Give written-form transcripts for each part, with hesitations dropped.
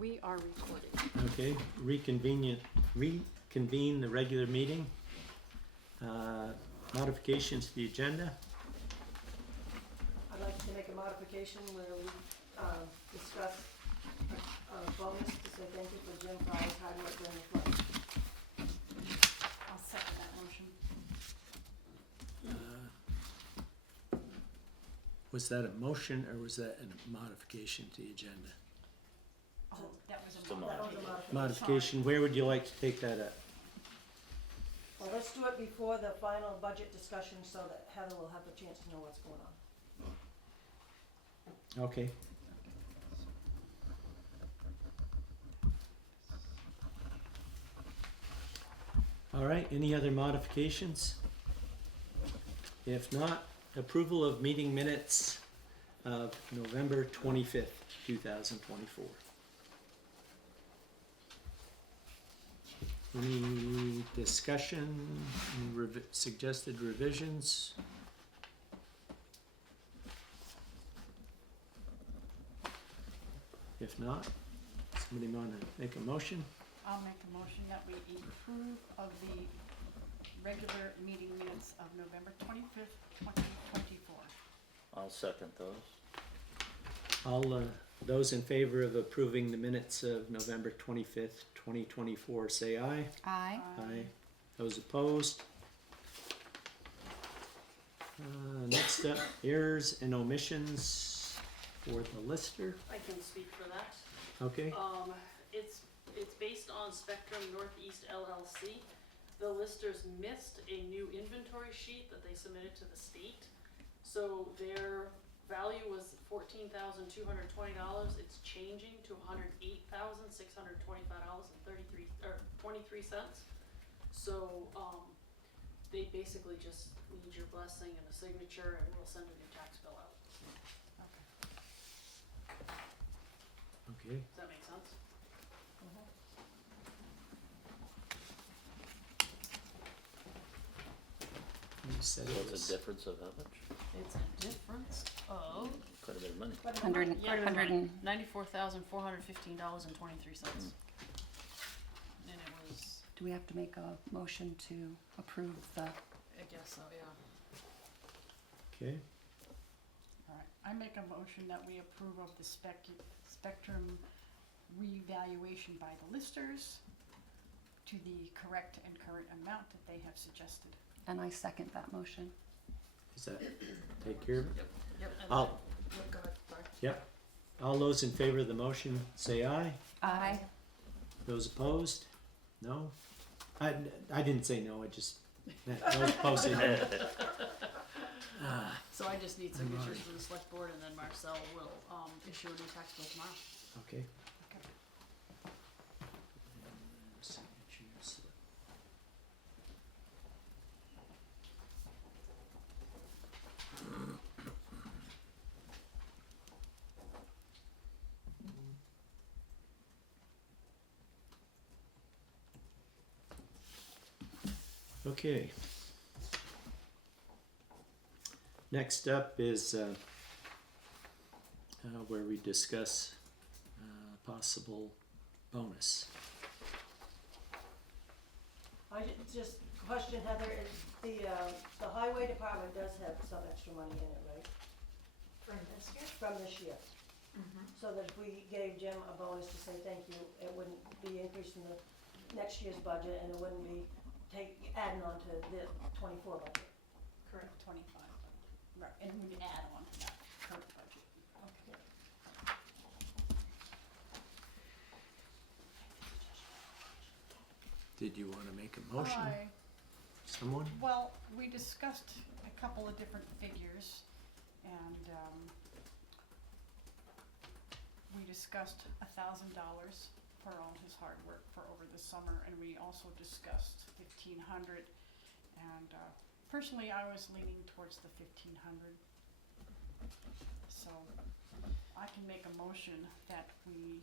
We are recording. Okay, reconvene the regular meeting. Modifications to the agenda. I'd like to make a modification where we discuss a bonus to say thank you for Jim for all his hard work during the flood. I'll second that motion. Was that a motion or was that a modification to the agenda? Oh, that was Just a a That was a modification. Modification, where would you like to take that up? Well, let's do it before the final budget discussion so that Heather will have a chance to know what's going on. Okay. All right, any other modifications? If not, approval of meeting minutes of November 25th, 2024. Any discussion, any suggested revisions? If not, somebody want to make a motion? I'll make a motion that we approve of the regular meeting minutes of November 25th, 2024. I'll second those. All those in favor of approving the minutes of November 25th, 2024, say aye. Aye. Aye. Those opposed? Next up, errors and omissions for the lister. I can speak for that. Okay, It's based on Spectrum Northeast LLC. The listers missed a new inventory sheet that they submitted to the state. So their value was $14,220. It's changing to $108,625.23. So they basically just need your blessing and a signature, and we'll send a new tax bill out. okay. Does that make sense? You said it What's was the difference of how much? It's a difference of Quite a bit of money. $194,415.23. And it was, Do we have to make a motion to approve the, I guess so, yeah. Okay, Alright, I make a motion that we approve of the Spectrum revaluation by the listers to the correct and current amount that they have suggested. and I second that motion. does that take care of it? Yep. And All, then, go ahead, sorry. yep. All those in favor of the motion, say aye. Aye. Those opposed? No? I didn't say no, I just, those opposed say no. So I just need signatures Alright. from the select board, and then Marcel will, issue a new tax bill tomorrow. Okay. Okay. Signatures. Okay. Next up is where we discuss possible bonus. I just question, Heather, is the highway department does have some extra money in it, right? From this year? From this year. So that if we gave Jim a bonus to say thank you, it wouldn't be increasing the next year's budget, and it wouldn't be adding on to the 24 budget. Correct. 25, right, and we add on to that current budget. Okay. Did you want to make a motion? Someone? Well, we discussed a couple of different figures, and, we discussed $1,000 for all his hard work for over the summer, and we also discussed 1,500, and, personally, I was leaning towards the 1,500. So, I can make a motion that we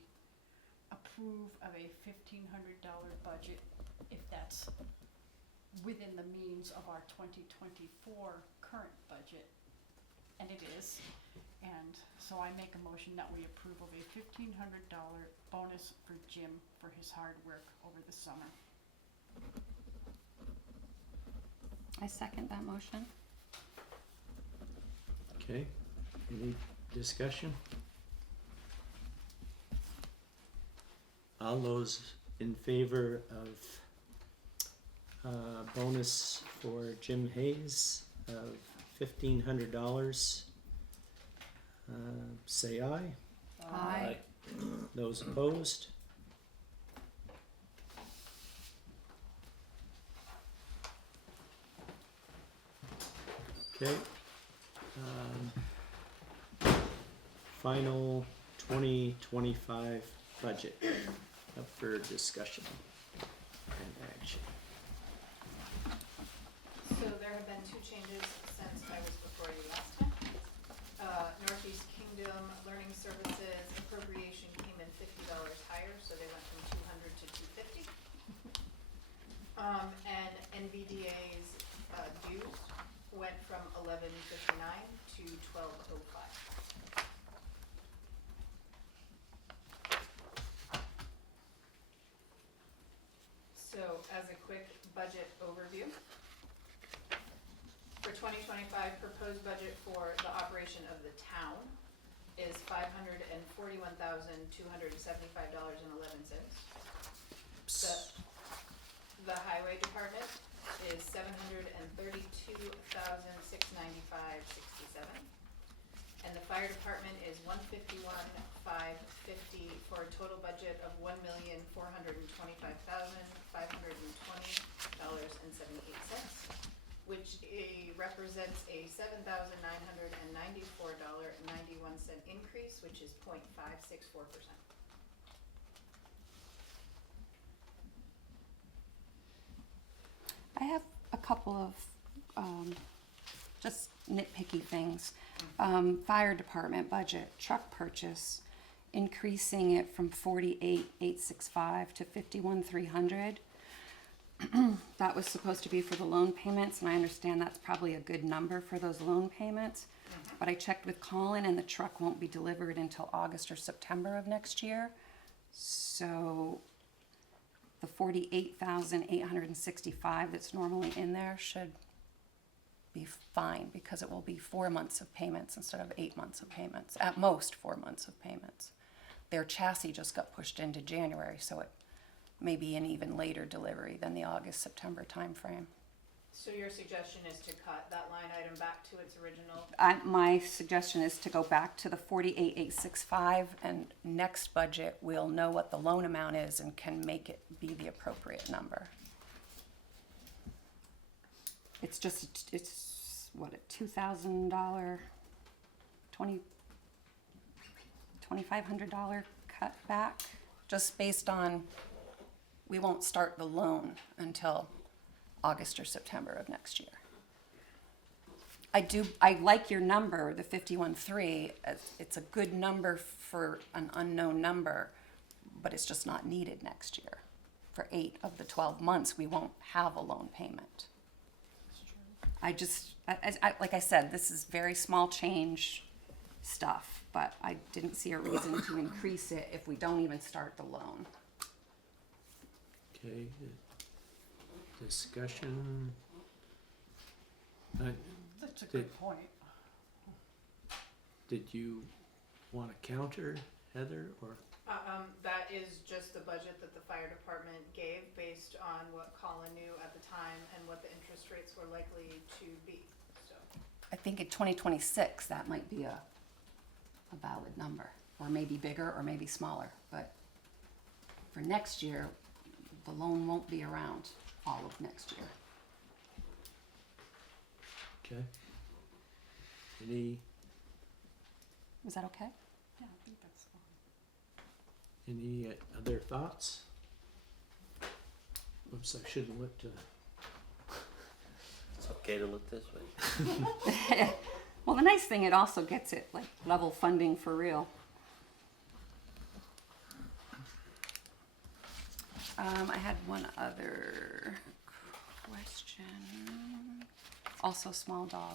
approve of a $1,500 budget, if that's within the means of our 2024 current budget, and it is, And so I make a motion that we approve of a $1,500 bonus for Jim for his hard work over the summer. I second that motion. Okay, any discussion? All those in favor of bonus for Jim Hayes of $1,500, say aye. Aye. Those opposed? Okay. Final 2025 budget up for discussion and action. So there have been two changes since I was before you last time. Northeast Kingdom Learning Services appropriation came in $50 higher, so they went from 200 to 250. And NVDA's dues went from 1159 to 1205. So as a quick budget overview, for 2025, proposed budget for the operation of the town is $541,275.11. The highway department is $732,695.67. And the fire department is $151,550 for a total budget of $1,425,520.78, which represents a $7,994.91 increase, which is 0.564%. I have a couple of just nitpicky things. Fire department budget, truck purchase, increasing it from 48,865 to 51,300. That was supposed to be for the loan payments, and I understand that's probably a good number for those loan payments. But I checked with Colin, and the truck won't be delivered until August or September of next year. So the 48,865 that's normally in there should be fine, because it will be 4 months of payments instead of 8 months of payments, at most 4 months of payments. Their chassis just got pushed into January, so it may be an even later delivery than the August-September timeframe. So your suggestion is to cut that line item back to its original? My suggestion is to go back to the 48,865, and next budget we'll know what the loan amount is and can make it be the appropriate number. It's just, it's what, a $2,000, $2,500 cut back, just based on, we won't start the loan until August or September of next year. I like your number, the 51.3. It's a good number for an unknown number, but it's just not needed next year. For 8 of the 12 months, we won't have a loan payment. Like I said, this is very small change stuff, but I didn't see a reason to increase it if we don't even start the loan. Okay, discussion. That's a good point. Did you want to counter, Heather, or? That is just the budget that the fire department gave based on what Colin knew at the time and what the interest rates were likely to be, so. I think in 2026, that might be a valid number, or maybe bigger or maybe smaller, but for next year, the loan won't be around all of next year. Okay. Any Is that okay? Yeah, I think that's fine. Any other thoughts? Oops, I should have looked. It's okay to look this way. Well, the nice thing, it also gets it like level funding for real. I had one other question, also small dollar.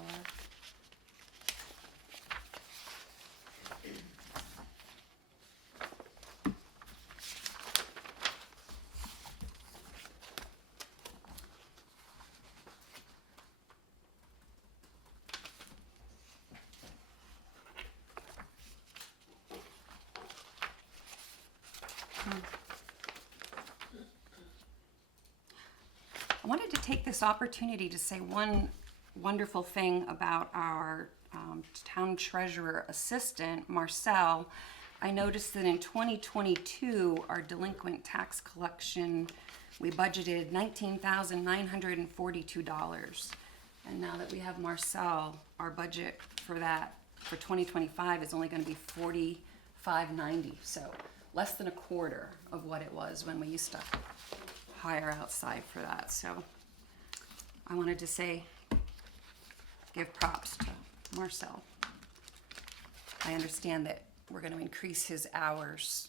I wanted to take this opportunity to say one wonderful thing about our town treasurer assistant, Marcel. I noticed that in 2022, our delinquent tax collection, we budgeted $19,942. And now that we have Marcel, our budget for that for 2025 is only going to be $45.90. So less than a quarter of what it was when we used to hire outside for that. So I wanted to say, give props to Marcel. I understand that we're going to increase his hours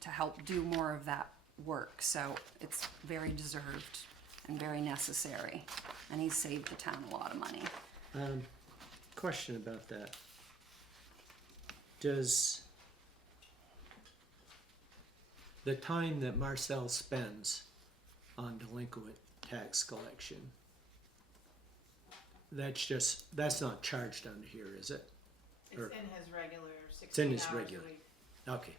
to help do more of that work. So it's very deserved and very necessary. And he's saved the town a lot of money. Question about that. Does the time that Marcel spends on delinquent tax collection, that's not charged under here, is it? It's Or- in his regular in 16 his hours regular. a week. Okay,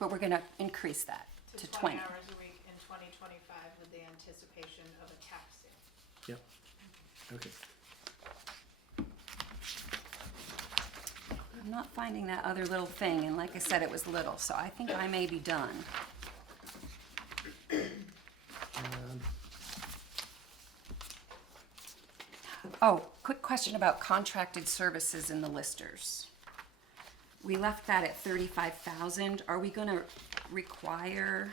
But we're going to increase that to 20. hours a week in 2025 with the anticipation of a tax sale. yep, okay. I'm not finding that other little thing, and like I said, it was little, so I think I may be done. Oh, quick question about contracted services in the listers. We left that at 35,000. Are we gonna require,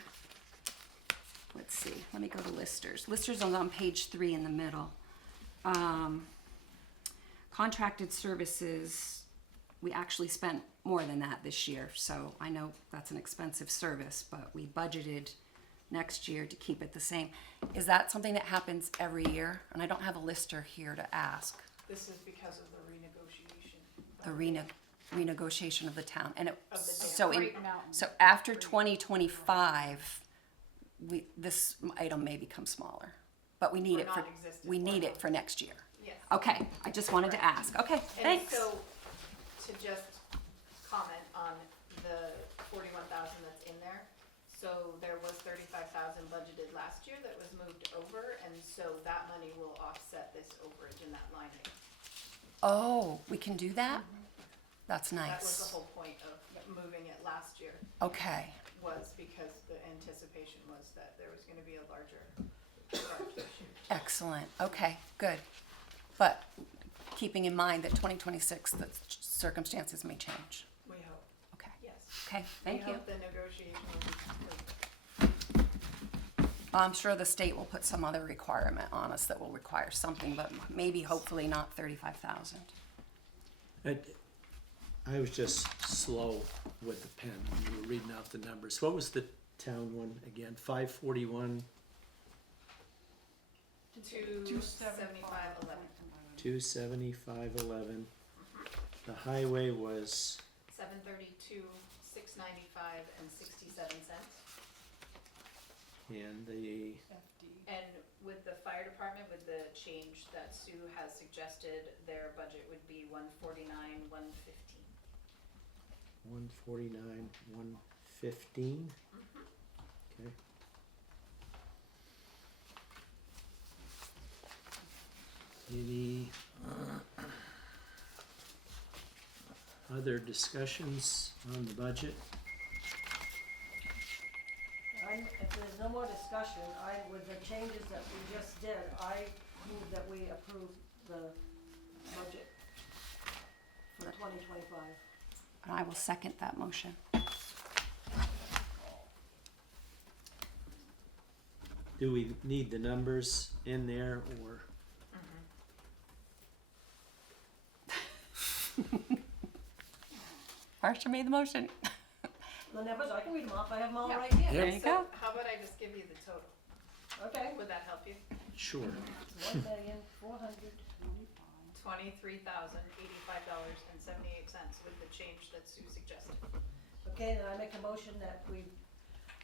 let's see, let me go to listers. Listers is on page 3 in the middle. Contracted services, we actually spent more than that this year, so I know that's an expensive service, but we budgeted next year to keep it the same. Is that something that happens every year? And I don't have a lister here to ask. This is because of the renegotiation. The renegotiation of the town, and it, Of the dam. so in, Great so after 2025, this item may become smaller, but we need Or it for, non-existent. we need it for next year. Yes. Okay, I just wanted to ask. Okay, And thanks. so, to just comment on the 41,000 that's in there, so there was 35,000 budgeted last year that was moved over, and so that money will offset this overage in that line item. Oh, we can do that? That's That was the nice. whole point of moving it last year, Okay, was because the anticipation was that there was gonna be a larger charge this year. excellent. Okay, good. But keeping in mind that 2026, the circumstances may change. We hope, Okay, yes. okay, thank We you. hope the negotiation will be complete. I'm sure the state will put some other requirement on us that will require something, but maybe hopefully not 35,000. I was just slow with the pen when you were reading out the numbers. What was the town one again? 541, 275.11. 275.11. The highway was 732, 695, and 67 cents. and the FD. And with the fire department, with the change that Sue has suggested, their budget would be 149, 115. 149, 115. Okay. Any other discussions on the budget? If there's no more discussion, with the changes that we just did, I move that we approve the budget for 2025. And I will second that motion. Do we need the numbers in there or? Marcia made the motion. The numbers, I can read them off, I have them all Yeah. right here. There you go. So how about I just give you the total? Okay. Would that help you? Sure. $1,425,000. $23,085.78 with the change that Sue suggested. Okay, then I make a motion that we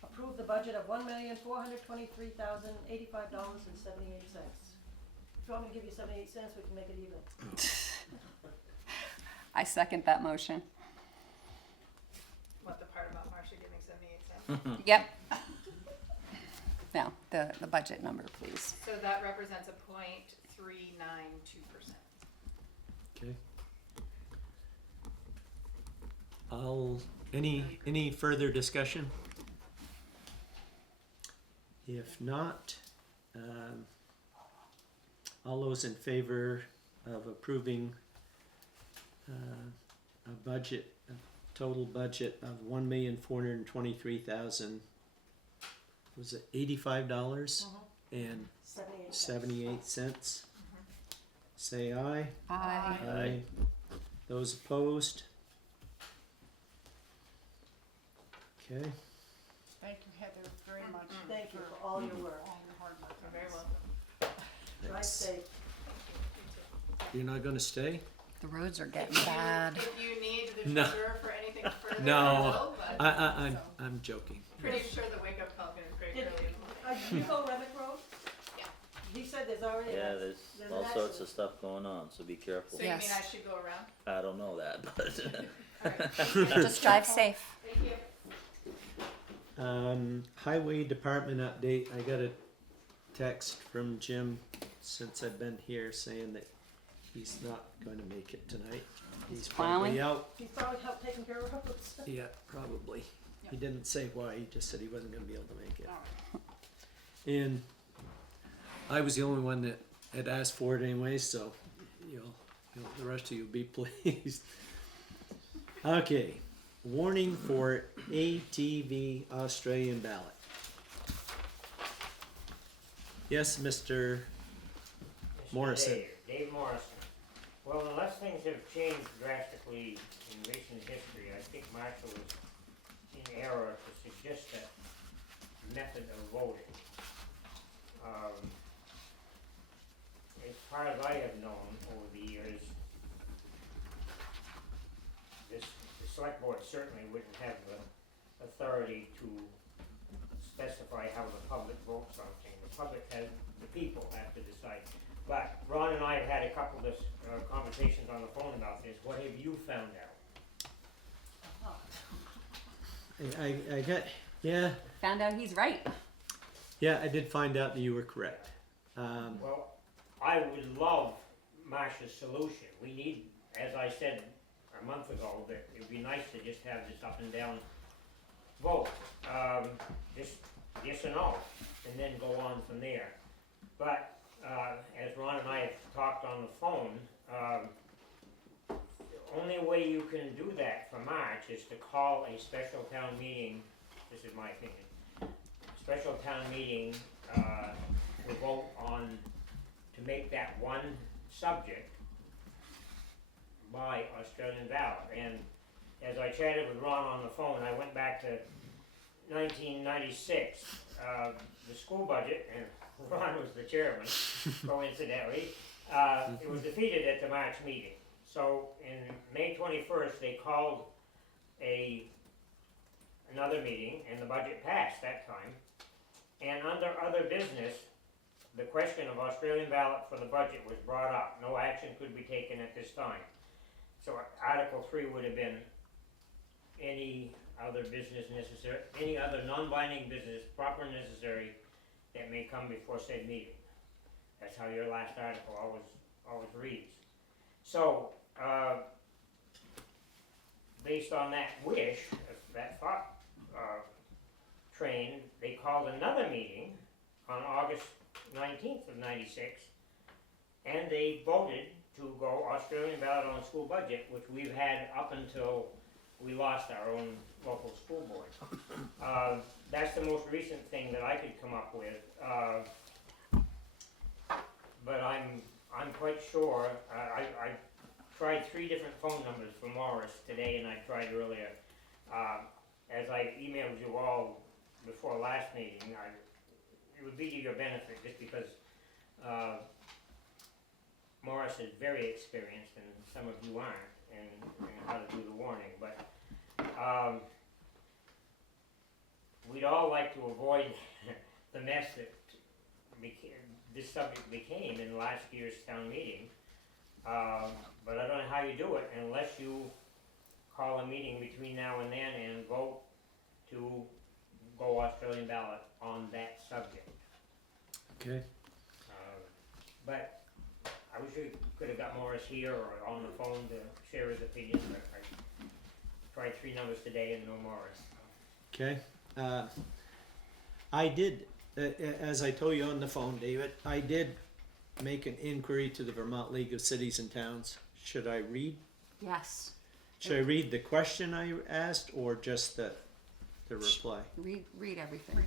approve the budget of $1,423,085.78. If you want me to give you 78 cents, we can make it even. I second that motion. What, the part about Marcia giving 78 cents? Yep. No, the budget number, please. So that represents a 0.392%. Okay. Any further discussion? If not, all those in favor of approving a budget, a total budget of $1,423,000, was it $85 and 78 cents. 78 cents? Say aye. Aye. Aye. Those opposed? Okay. Thank you, Heather, very much. Thank you for all your work. All your hard work. You're on very this. welcome. Drive safe. You're not gonna stay? The roads are getting bad. If you need the No. treasurer for anything further, No. I will, but I'm joking. pretty sure the wake up call is pretty Did- early in the morning. You go Remick Road? Yeah. He said there's already. Yeah, there's an all sorts of accident. stuff going on, so be careful. So you mean Yes. I should go around? I don't know that, but Alright, Just drive safe. thank you. Highway department update, I got a text from Jim since I've been here saying that he's not gonna make it tonight. He's probably Plowing? out. He probably helped taking care of roads. Yeah, probably. He didn't say why, he just said he wasn't gonna be able to make it. All right. And I was the only one that had asked for it anyway, so the rest of you will be pleased. Okay, warning for ATV Australian ballot. Yes, Mr. Morrison. Dave Morrison. Well, unless things have changed drastically in recent history, I think Marshall was in error to suggest that method of voting. As far as I have known over the years, the select board certainly wouldn't have the authority to specify how the public votes on things. The public has, the people have to decide. But Ron and I have had a couple of conversations on the phone about this. What have you found out? I got, yeah, Found out he's right. I did find out that you were correct. Well, I would love Marcia's solution. We need, as I said a month ago, that it would be nice to just have this up and down vote. Just yes or no, and then go on from there. But as Ron and I have talked on the phone, the only way you can do that for March is to call a special town meeting. This is my opinion. Special town meeting to vote on, to make that one subject by Australian ballot. And as I chatted with Ron on the phone, I went back to 1996, the school budget, and Ron was the chairman, coincidentally. It was defeated at the March meeting. So in May 21st, they called another meeting, and the budget passed that time. And under other business, the question of Australian ballot for the budget was brought up. No action could be taken at this time. So Article 3 would have been any other business necessary, any other non-binding business proper and necessary that may come before said meeting. That's how your last article always reads. So, based on that wish, that thought train, they called another meeting on August 19th of 96, and they voted to go Australian ballot on school budget, which we've had up until we lost our own local school board. That's the most recent thing that I could come up with. But I'm quite sure, I tried 3 different phone numbers for Morris today, and I tried earlier. As I emailed you all before last meeting, it would be to your benefit just because Morris is very experienced, and some of you aren't, in how to do the warning. But we'd all like to avoid the mess that this subject became in last year's town meeting. But I don't know how you do it unless you call a meeting between now and then and vote to Australian ballot on that subject. Okay. But I wish we could have got Morris here or on the phone to share his opinion, but I tried 3 numbers today and no Morris. Okay. I did, as I told you on the phone, David, I did make an inquiry to the Vermont League of Cities and Towns. Should I read? Yes. Should I read the question I asked or just the reply? Read everything.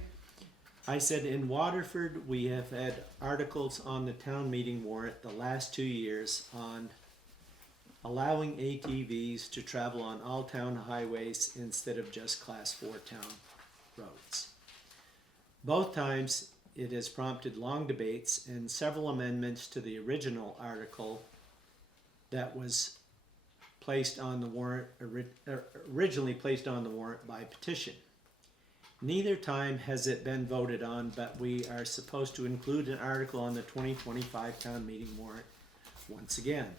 I said, in Waterford, we have had articles on the town meeting warrant the last 2 years on allowing ATVs to travel on all town highways instead of just class 4 town roads. Both times it has prompted long debates and several amendments to the original article that was placed on the warrant, originally placed on the warrant by petition. Neither time has it been voted on, but we are supposed to include an article on the 2025 town meeting warrant once again.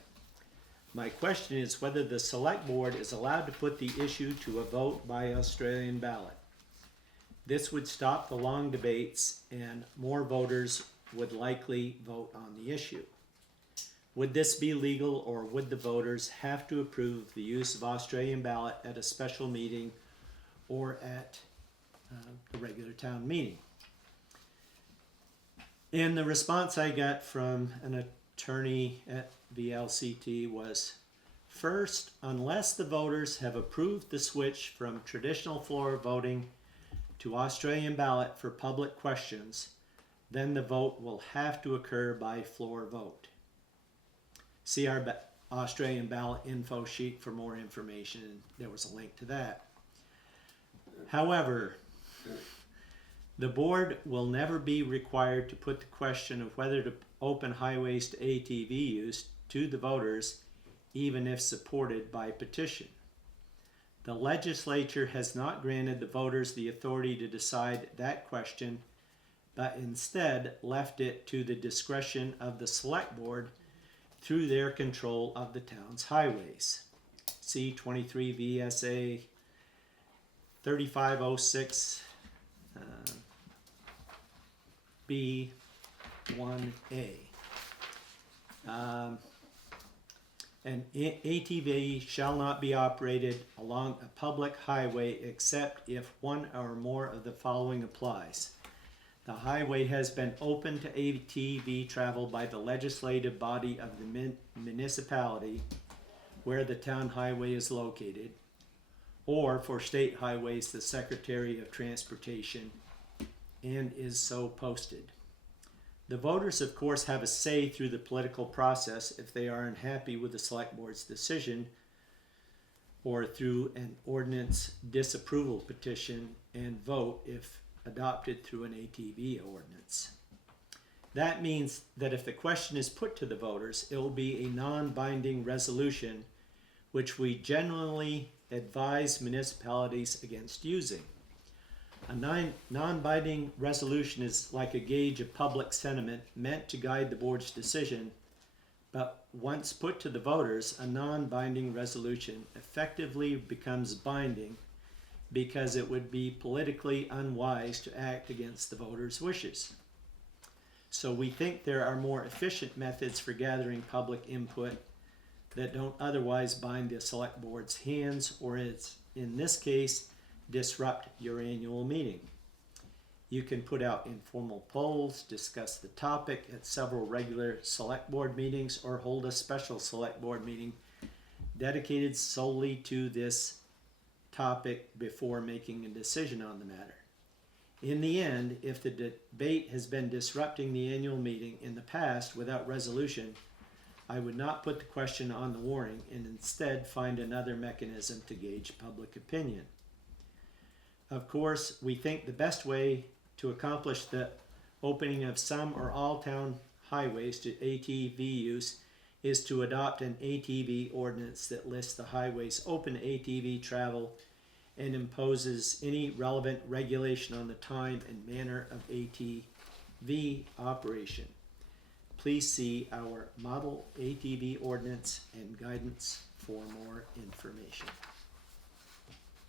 My question is whether the select board is allowed to put the issue to a vote by Australian ballot. This would stop the long debates and more voters would likely vote on the issue. Would this be legal, or would the voters have to approve the use of Australian ballot at a special meeting or at the regular town meeting? And the response I got from an attorney at VLCT was, first, unless the voters have approved the switch from traditional floor voting to Australian ballot for public questions, then the vote will have to occur by floor vote. See our Australian ballot info sheet for more information. There was a link to that. However, the board will never be required to put the question of whether to open highways to ATV use to the voters, even if supported by petition. The legislature has not granted the voters the authority to decide that question, but instead left it to the discretion of the select board through their control of the town's highways. See 23 VSA 3506 B1A. An ATV shall not be operated along a public highway except if one or more of the following applies. The highway has been open to ATV travel by the legislative body of the municipality where the town highway is located, or for state highways, the Secretary of Transportation, and is so posted. The voters, of course, have a say through the political process if they are unhappy with the select board's decision, or through an ordinance disapproval petition, and vote if adopted through an ATV ordinance. That means that if the question is put to the voters, it will be a non-binding resolution, which we generally advise municipalities against using. A non-binding resolution is like a gauge of public sentiment meant to guide the board's decision, but once put to the voters, a non-binding resolution effectively becomes binding because it would be politically unwise to act against the voters' wishes. So we think there are more efficient methods for gathering public input that don't otherwise bind the select board's hands, or in this case, disrupt your annual meeting. You can put out informal polls, discuss the topic at several regular select board meetings, or hold a special select board meeting dedicated solely to this topic before making a decision on the matter. In the end, if the debate has been disrupting the annual meeting in the past without resolution, I would not put the question on the warning and instead find another mechanism to gauge public opinion. Of course, we think the best way to accomplish the opening of some or all town highways to ATV use is to adopt an ATV ordinance that lists the highways open to ATV travel and imposes any relevant regulation on the time and manner of ATV operation. Please see our model ATV ordinance and guidance for more information.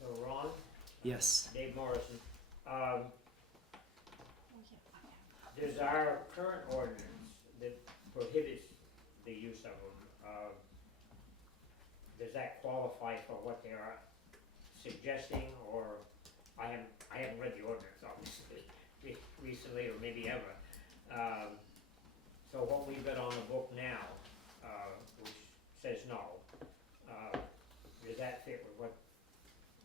So Ron? Yes. Dave Morrison. Does our current ordinance that prohibits the use of them, does that qualify for what they are suggesting, or, I haven't read the ordinance, obviously, recently, or maybe ever. So what we've got on the book now, which says no, does that fit with what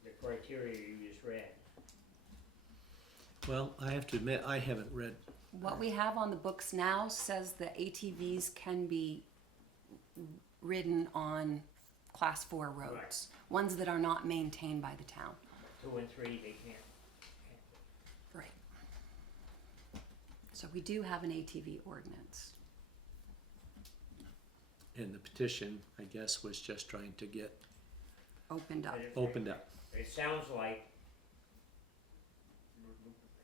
the criteria you just read? Well, I have to admit, I haven't read. What we have on the books now says that ATVs can be ridden on class 4 roads, ones that are not maintained by the town. 2 and 3, they can't. Right. So we do have an ATV ordinance. And the petition, I guess, was just trying to get Opened up. opened up. It sounds like,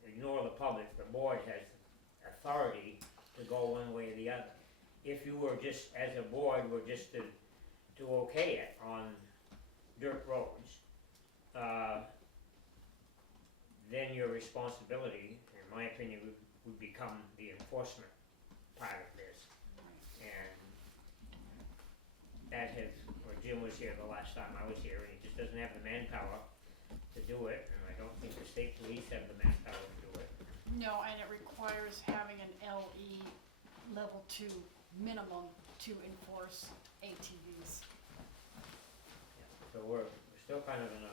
ignore the public, the board has authority to go one way or the other. If you were just, as a board, were just to okay it on dirt roads, then your responsibility, in my opinion, would become the enforcement part of this. And that has, or Jim was here the last time I was here, and he just doesn't have the manpower to do it, and I don't think the state police have the manpower to do it. No, and it requires having an LE level 2 minimum to enforce ATVs. So we're still kind of in a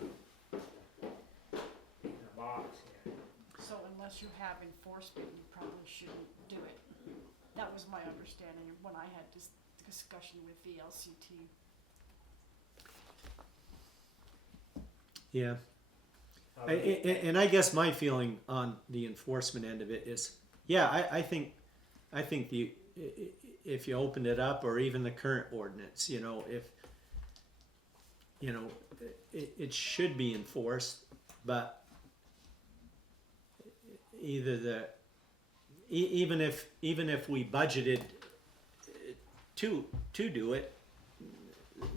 box here. So unless you have enforcement, you probably shouldn't do it. That was my understanding when I had this discussion with the LCT. Yeah. And I guess my feeling on the enforcement end of it is, yeah, I think if you opened it up, or even the current ordinance, if it should be enforced, but either even if we budgeted to do it,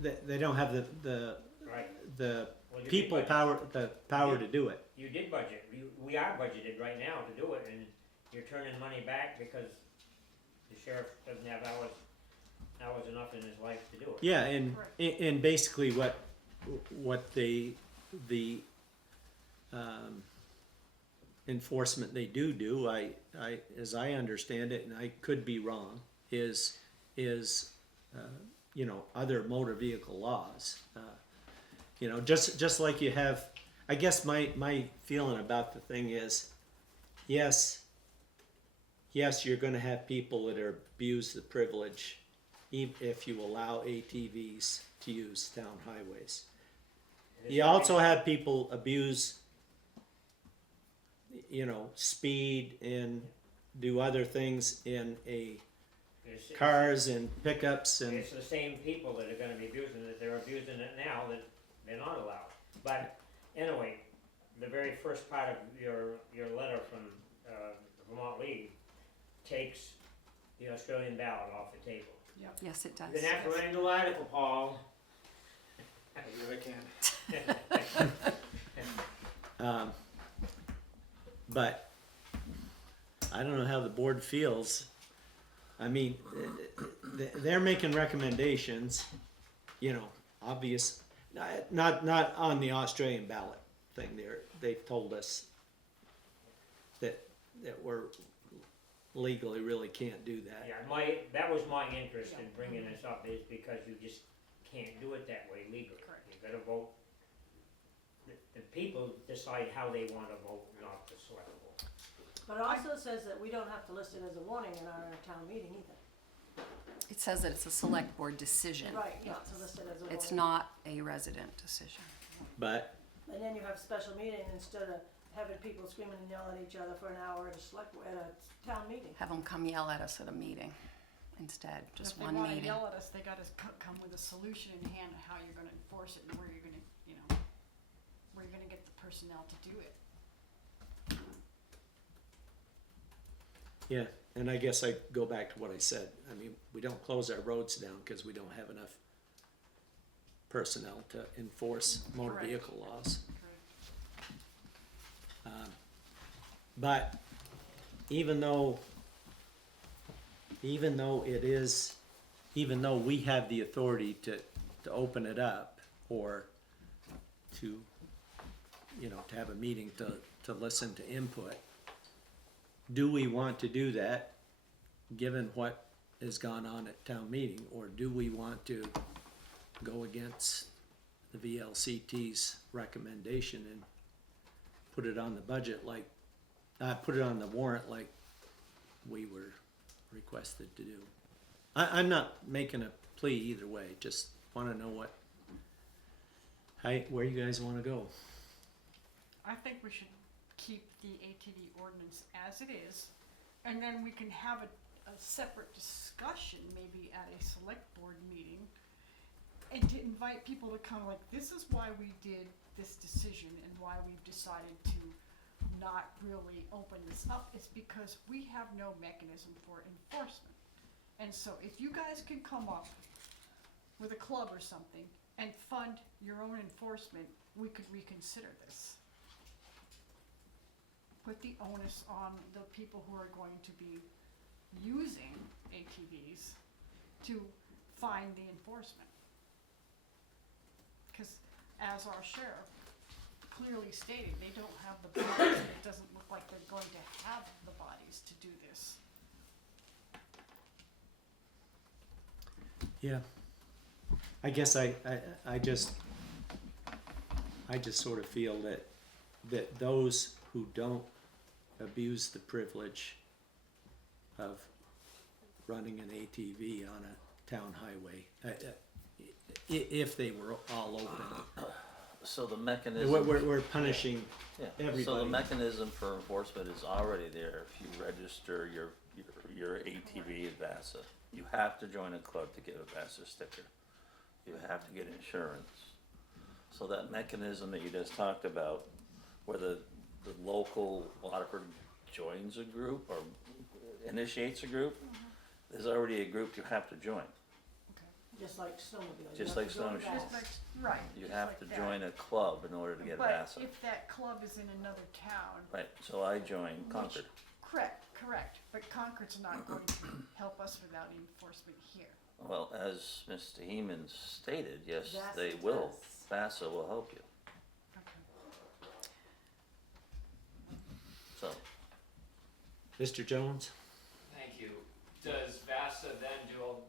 they don't have the Right. Well, you people did power to do it. You did budget. We are budgeted right now to do it, and you're turning money back because the sheriff doesn't have hours enough in his life to do it. Yeah, and Right. and basically what the enforcement they do, I as I understand it, and I could be wrong, is other motor vehicle laws. Just like you have. I guess my feeling about the thing is, yes, you're going to have people that are abuse the privilege, if you allow ATVs to use town highways. You also have people abuse, speed and do other things in cars and pickups and. It's the same people that are gonna be abusing it, they're abusing it now, that they're not allowed. But anyway, the very first part of your letter from the Vermont League takes the Australian ballot off the table. Yes, it does. You're gonna have to write a new article, Paul. I do what I can. But I don't know how the board feels. I mean, they're making recommendations, obvious, not on the Australian ballot thing. They've told us that we're legally really can't do that. Yeah, that was my interest in bringing this up, is because you just can't do it that way legally. Correct. You gotta vote, the people decide how they wanna vote, not the select board. But it also says that we don't have to list it as a warning in our town meeting either. It says that it's a select board decision. Right, not to list it as a warning. It's not a resident decision. But And then you have special meeting instead of having people screaming and yelling at each other for an hour at a town meeting. Have them come yell at us at a meeting instead, just If they one wanna meeting. yell at us, they gotta come with a solution in hand of how you're gonna enforce it and where you're gonna, where you're gonna get the personnel to do it. yeah, and I guess I go back to what I said. I mean, we don't close our roads down because we don't have enough personnel to enforce motor Correct. vehicle laws. Correct. But even though even though we have the authority to open it up or to, to have a meeting to listen to input, do we want to do that given what has gone on at town meeting, or do we want to go against the VLCT's recommendation and put it on the budget put it on the warrant like we were requested to do? I'm not making a plea either way, just wanna know where you guys wanna go. I think we should keep the ATV ordinance as it is, and then we can have a separate discussion, maybe at a select board meeting, and to invite people to come, like, this is why we did this decision and why we've decided to not really open this up. It's because we have no mechanism for enforcement. And so if you guys can come up with a club or something and fund your own enforcement, we could reconsider this. Put the onus on the people who are going to be using ATVs to find the enforcement. Because as our sheriff clearly stated, they don't have the bodies, and it doesn't look like they're going to have the bodies to do this. Yeah. I guess I just sort of feel that those who don't abuse the privilege of running an ATV on a town highway, if they were all open, So the mechanism. we're punishing Yeah. everybody. So the mechanism for enforcement is already there. If you register your ATV at VASA, you have to join a club to get a VASA sticker. You have to get insurance. So that mechanism that you just talked about, where the local Waterford joins a group or initiates a group, there's already a group you have to join. Just like snowmobile. Just You like have to go to snowmobile. Just that. like, right. You just have like to that. join a club in order to get But VASA. if that club is in another town, Right, so I joined Concord. correct, but Concord's not going to help us without enforcement here. Well, as Mr. Heeman stated, yes, VASA they will. does. VASA will help you. Okay. So, Mr. Jones? Thank you. Does VASA then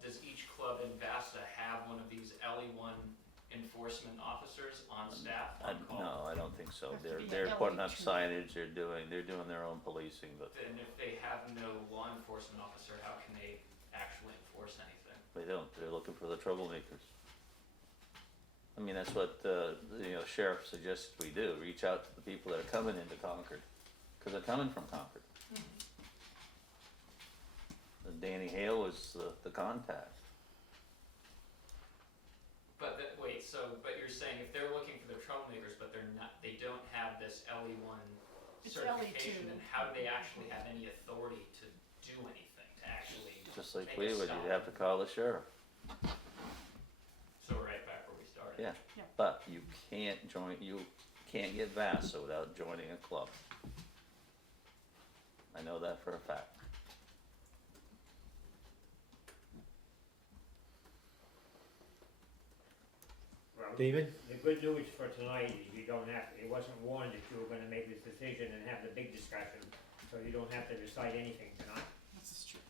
does each club in VASA have one of these LE1 enforcement officers on staff on call? no, I don't think so. Has to be They're a putting up LE2. signage, they're doing their own policing, but And if they have no law enforcement officer, how can they actually enforce anything? they don't. They're looking for the troublemakers. I mean, that's what the sheriff suggests we do. Reach out to the people that are coming into Concord, because they're coming from Concord. And Danny Hale was the contact. But but you're saying if they're looking for the troublemakers, but they don't have this LE1 It's certification, LE2. then how do they actually have any authority to do anything, to actually Just like make we a would, stop? you'd have to call the sheriff. So we're right back where we started. Yeah, Yeah. but you can't get VASA without joining a club. I know that for a fact. Well, David? the good news for tonight is you don't have, it wasn't warned that you were gonna make this decision and have the big discussion, so you don't have to decide anything tonight. This is true.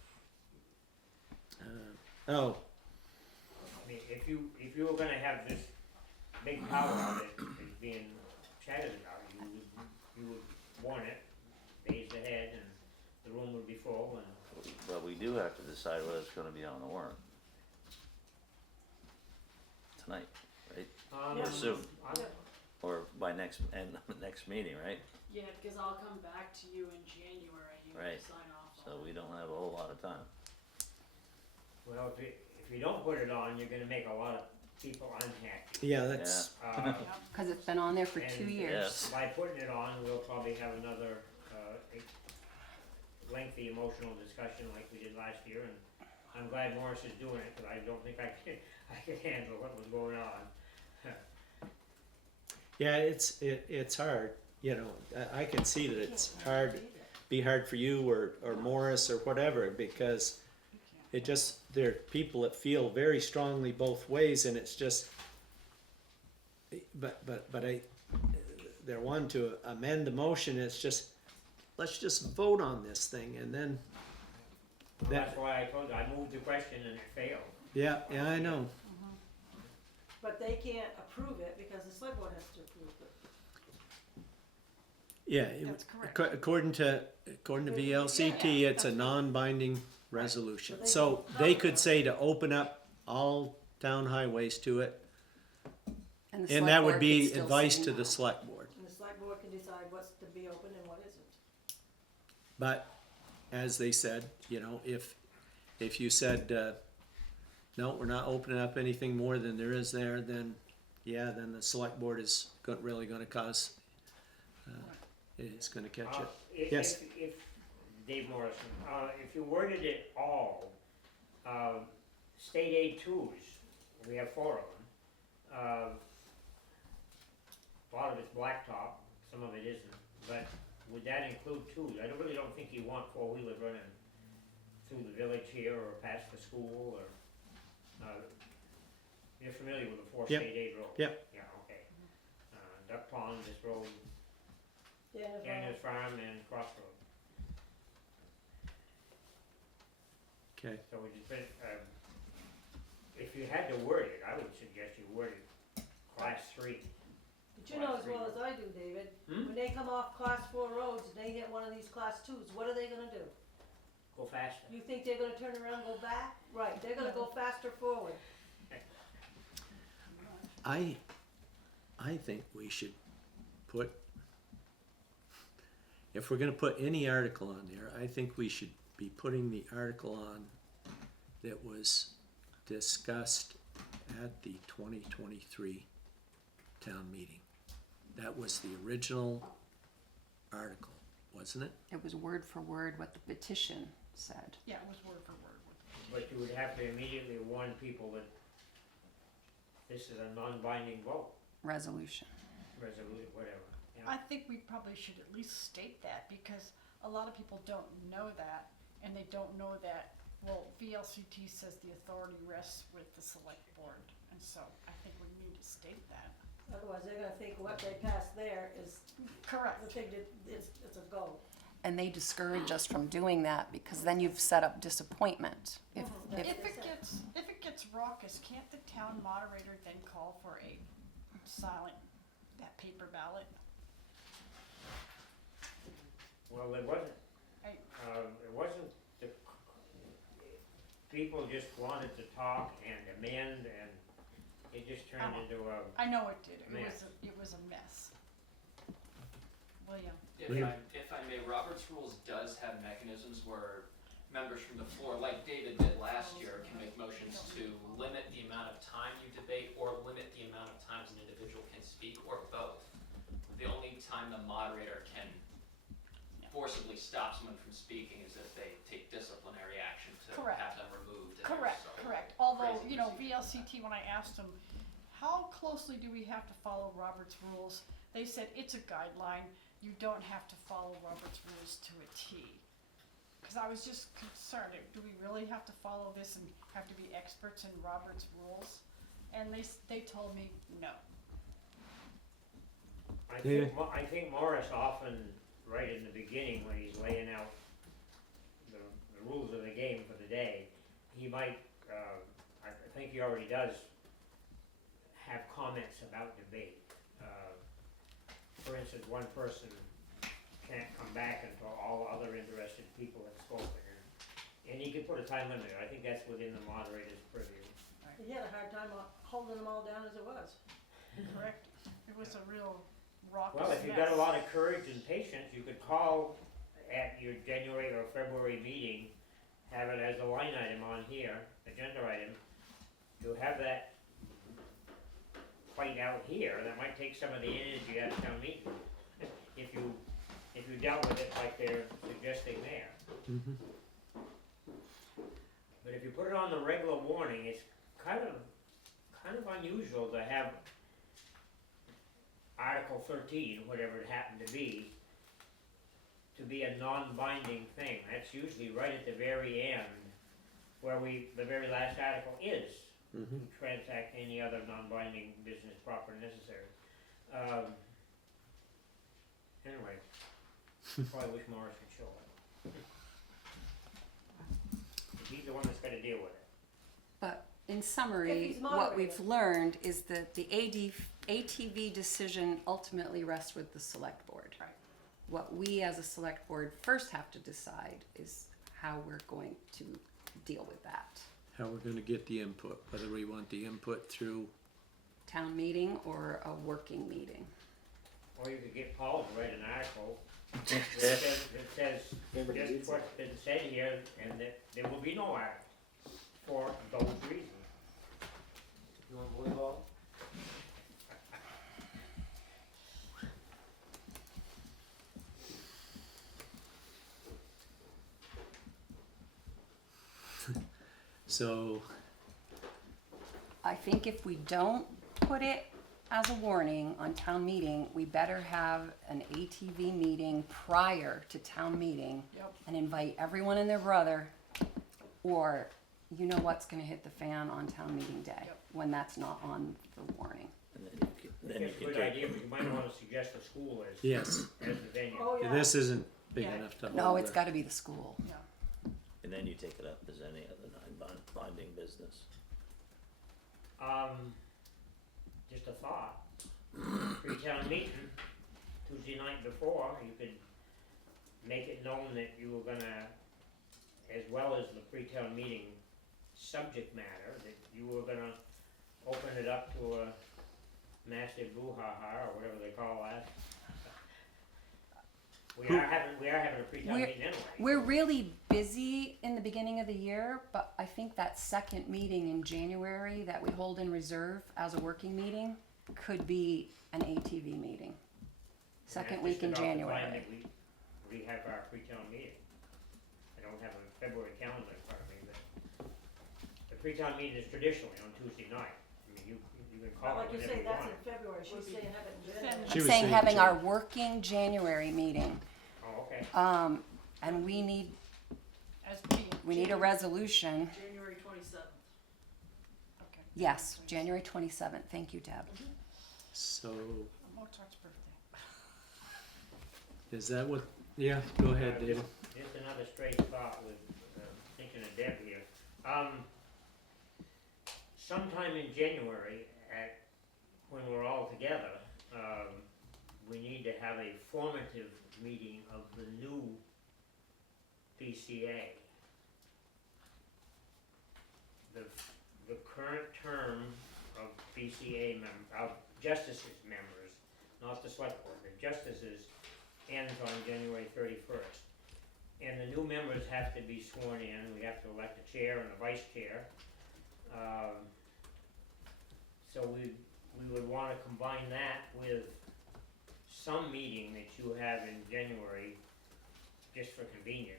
Oh, I mean, if you were gonna have this big power of it is being chatted about, you would warn it days ahead, and the room would be full, and But we do have to decide whether it's gonna be on the warrant. Tonight, right? Yeah. Soon, I'm- or by next meeting, right? Yeah, because I'll come back to you in January, you have Right. to sign off So on we it. don't have a whole lot of time. well, if you don't put it on, you're gonna make a lot of people unhappy. yeah, that's, Cause it's been on there for 2 And- years. Yes. By putting it on, we'll probably have another, lengthy emotional discussion like we did last year, and I'm glad Morris is doing it, cause I don't think I could handle what was going on. yeah, it's hard, I can see that it's hard, be hard for you or Morris or whatever, because, You it just, there are people that feel very strongly both ways, and it's just, but they're wanting to amend the motion, it's just, let's just vote on this thing, and then, Well, that- that's why I told you, I moved the question and it failed. yeah, I know. But they can't approve it because the select board has to approve it. Yeah, That's correct. according to VLCT, it's a non-binding resolution. So they So can they cover could it. say to open up all town highways to it, the and select that board would could be still advice say to no. the select board. And the select board can decide what's to be open and what isn't. But as they said, you know, if you said, no, we're not opening up anything more than there is there, then yeah, then the select board is really gonna cause, it's gonna catch it. Yes. If, Dave Morrison, if you worded it all, state aid twos, we have 4 of them. A lot of it's blacktop, some of it isn't, but would that include twos? I really don't think you want 4-wheelers running through the village here or past the school or, you're familiar with the 4 Yep. state aid roads? Yep. Yeah, okay. Duck Pond, this road, Daniel's Daniel's Farm and Crossroad. Okay, So we just been, if you had to word it, I would suggest you word it class 3. But you know as well as I do, David, when they come off class 4 roads and they hit one of these class 2s, what are they gonna do? Go faster. You think they're gonna turn around and go back? Right, they're gonna go faster forward. I think we should put, if we're gonna put any article on there, I think we should be putting the article on that was discussed at the 2023 town meeting. That was the original article, wasn't it? It was word for word what the petition said. Yeah, it was word for word. But you would have to immediately warn people that this is a non-binding vote, Resolution. resolution, whatever. you know. I think we probably should at least state that, because a lot of people don't know that, and they don't know that, well, VLCT says the authority rests with the select board, and so I think we need to state that. Otherwise, they're gonna think what they passed there is Correct. the thing that, it's a go. And they discourage us from doing that because then you've set up disappointment. If If it gets raucous, can't the town moderator then call for a silent, that paper ballot? Well, it wasn't, I- it wasn't, the people just wanted to talk and amend and it just turned Oh. into a, I know it did, Mess. it was a mess. William, If I may, Robert's Rules does have mechanisms where members from the floor, like David did last year, can make motions to limit the amount of time you debate or limit the amount of times an individual can speak, or both. The only time the moderator can forcibly stop someone from speaking is if they take disciplinary action to Correct. have them removed. and correct, so- correct, although, crazy you know, procedure. VLCT, when I asked them, how closely do we have to follow Robert's rules? They said, it's a guideline, you don't have to follow Robert's rules to a T. Cause I was just concerned, do we really have to follow this and have to be experts in Robert's rules? And they told me, no. I think Morris often, right in the beginning, when he's laying out the rules of the game for the day, he might, I think he already does have comments about debate. For instance, one person can't come back until all other interested people have spoken. And he could put a time limit. I think that's within the moderator's purview. He had a hard time holding them all down as it was. Correct. It was a real raucous Well, if mess. you've got a lot of courage and patience, you could call at your January or February meeting, have it as a line item on here, agenda item, to have that fight out here. That might take some of the energy out of town meeting, if you dealt with it like they're suggesting there. Mm-hmm. But if you put it on the regular warning, it's kind of unusual to have Article 13, whatever it happened to be a non-binding thing. That's usually right at the very end where the very last article is Mm-hmm. to transact any other non-binding business proper necessary. Anyway, probably wish Morris would show up. He's the one that's gotta deal with it. But in If summary, he's what we've moderating. learned is that the ATV decision ultimately rests with the select board. Right. What we as a select board first have to decide is how we're going to deal with that. How we're gonna get the input, whether we want the input through, Town meeting or a working meeting. Or you could get Paul to write an article that says Remember to just read what's been said here, and that there will be no article for those reasons. You want volleyball? so, I think if we don't put it as a warning on town meeting, we better have an ATV meeting prior to town meeting Yep. and invite everyone and their brother, or you know what's gonna hit the fan on town meeting day, Yep. when that's not on the warning. And then you It's a can good take, idea, but you might wanna suggest the school as yes, the venue. Oh, yeah. this isn't big Yeah. enough to hold. No, it's the- gotta be the school. Yeah. and then you take it up as any other non-binding business. Just a thought, pre-town meeting, Tuesday night before, you could make it known that you were gonna, as well as the pre-town meeting subject matter, that you were gonna open it up to a massive brouhaha, or whatever they call that. We are having a pre-town We're- meeting anyway. We're really busy in the beginning of the year, but I think that second meeting in January that we hold in reserve as a working meeting could be an ATV meeting. Second And week in that's just about the January. time that we have our pre-town meeting. I don't have a February calendar in front of me, but the pre-town meeting is traditionally on Tuesday night. I mean, you can But call it like you whenever say, you that's want. in February, she's saying have it in Then- January. She I'm was saying having our Jan- working January meeting, Oh, okay. and we need As being. a resolution. January 27th. Okay. Yes, January 27th. Thank you, Deb. So, Mozart's birthday. is that what, yeah, go ahead, David. Just another straight thought with, thinking of Deb here. Sometime in January, when we're all together, we need to have a formative meeting of the new BCA. The current term of BCA of justices members, not the select board, the justices ends on January 31st. And the new members have to be sworn in, we have to elect a chair and a vice chair. So we would wanna combine that with some meeting that you have in January, just for convenience.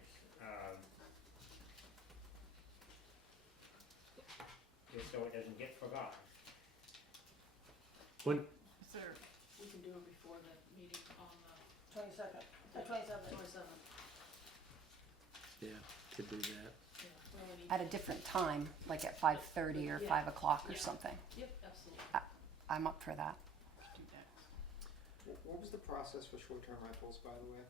Just so it doesn't get forgotten. When, Is there, We can do it before the meeting on the 22nd, 27th. 27th. yeah, could do that. Yeah, we only need. At a different time, like at 5:30 or Yeah. 5 o'clock or Yeah. something. Yep, absolutely. I'm up for that. do that? What was the process for short-term rentals, by the way?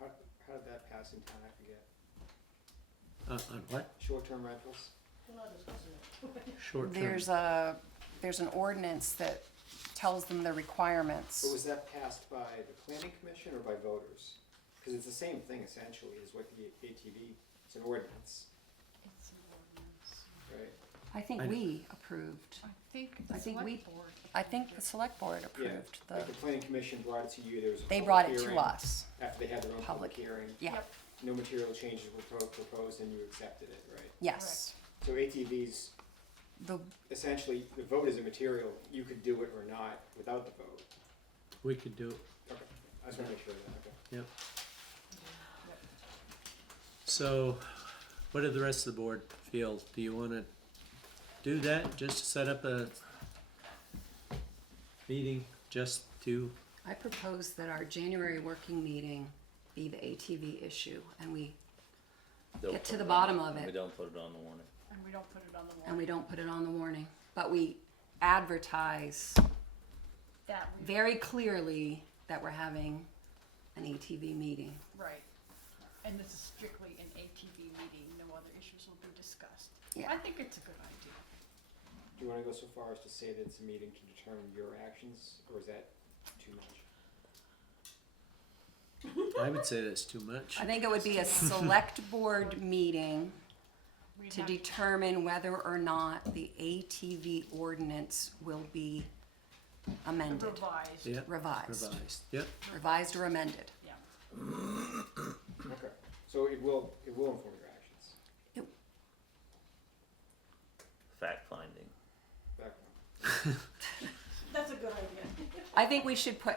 How did that pass in town, I forget? On what? Short-term rentals? We're not discussing it. Short term? There's an ordinance that tells them the requirements. But was that passed by the planning commission or by voters? Because it's the same thing essentially as what the ATV, it's an ordinance, It's an ordinance. right? I think I- we approved. I think I the think we- select board. I think the select board Yeah, approved like the planning commission brought it to you, there was a they public brought it hearing to us. after they had their own public Public- hearing. Yeah, Yep. No material changes were proposed and you accepted it, right? yes. So ATVs, The, essentially, the vote is immaterial, you could do it or not without the vote. We could do it. Okay, I just wanna make sure of that, okay. So, what did the rest of the board feel? Do you wanna do that, just to set up a meeting, just to, I propose that our January working meeting be the ATV issue, and we They'll Get to put the it bottom on- of it. We don't put it on the warning. And we don't put it on the and warrant. we don't put it on the warning. But we advertise That we, very clearly that we're having an ATV meeting. right. And this is strictly an ATV meeting, no other issues will be discussed. Yeah. I think it's a good idea. Do you wanna go so far as to say that it's a meeting to determine your actions, or is that too much? I would say that's too much. I think it would be a select board meeting We'd to have determine whether or not the ATV ordinance will be amended, revised, Yeah, revised, revised, yep. revised or amended. yeah. Okay, so it will inform your actions. Fact finding. Back That's a good idea. I think we should put,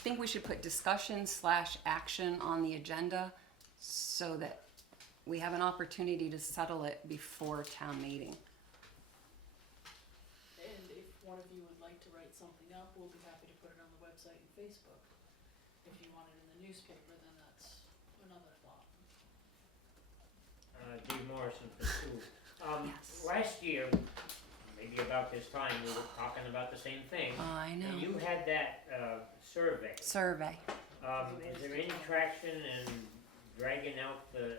think we should put discussion/action on the agenda so that we have an opportunity to settle it before town meeting. And if one of you would like to write something up, we'll be happy to put it on the website and Facebook. If you want it in the newspaper, then that's another thought. Dave Morrison for school. Yes. Last year, maybe about this time, we were talking about the same thing. I And know. you had that, survey. Survey. Is there any traction in dragging out the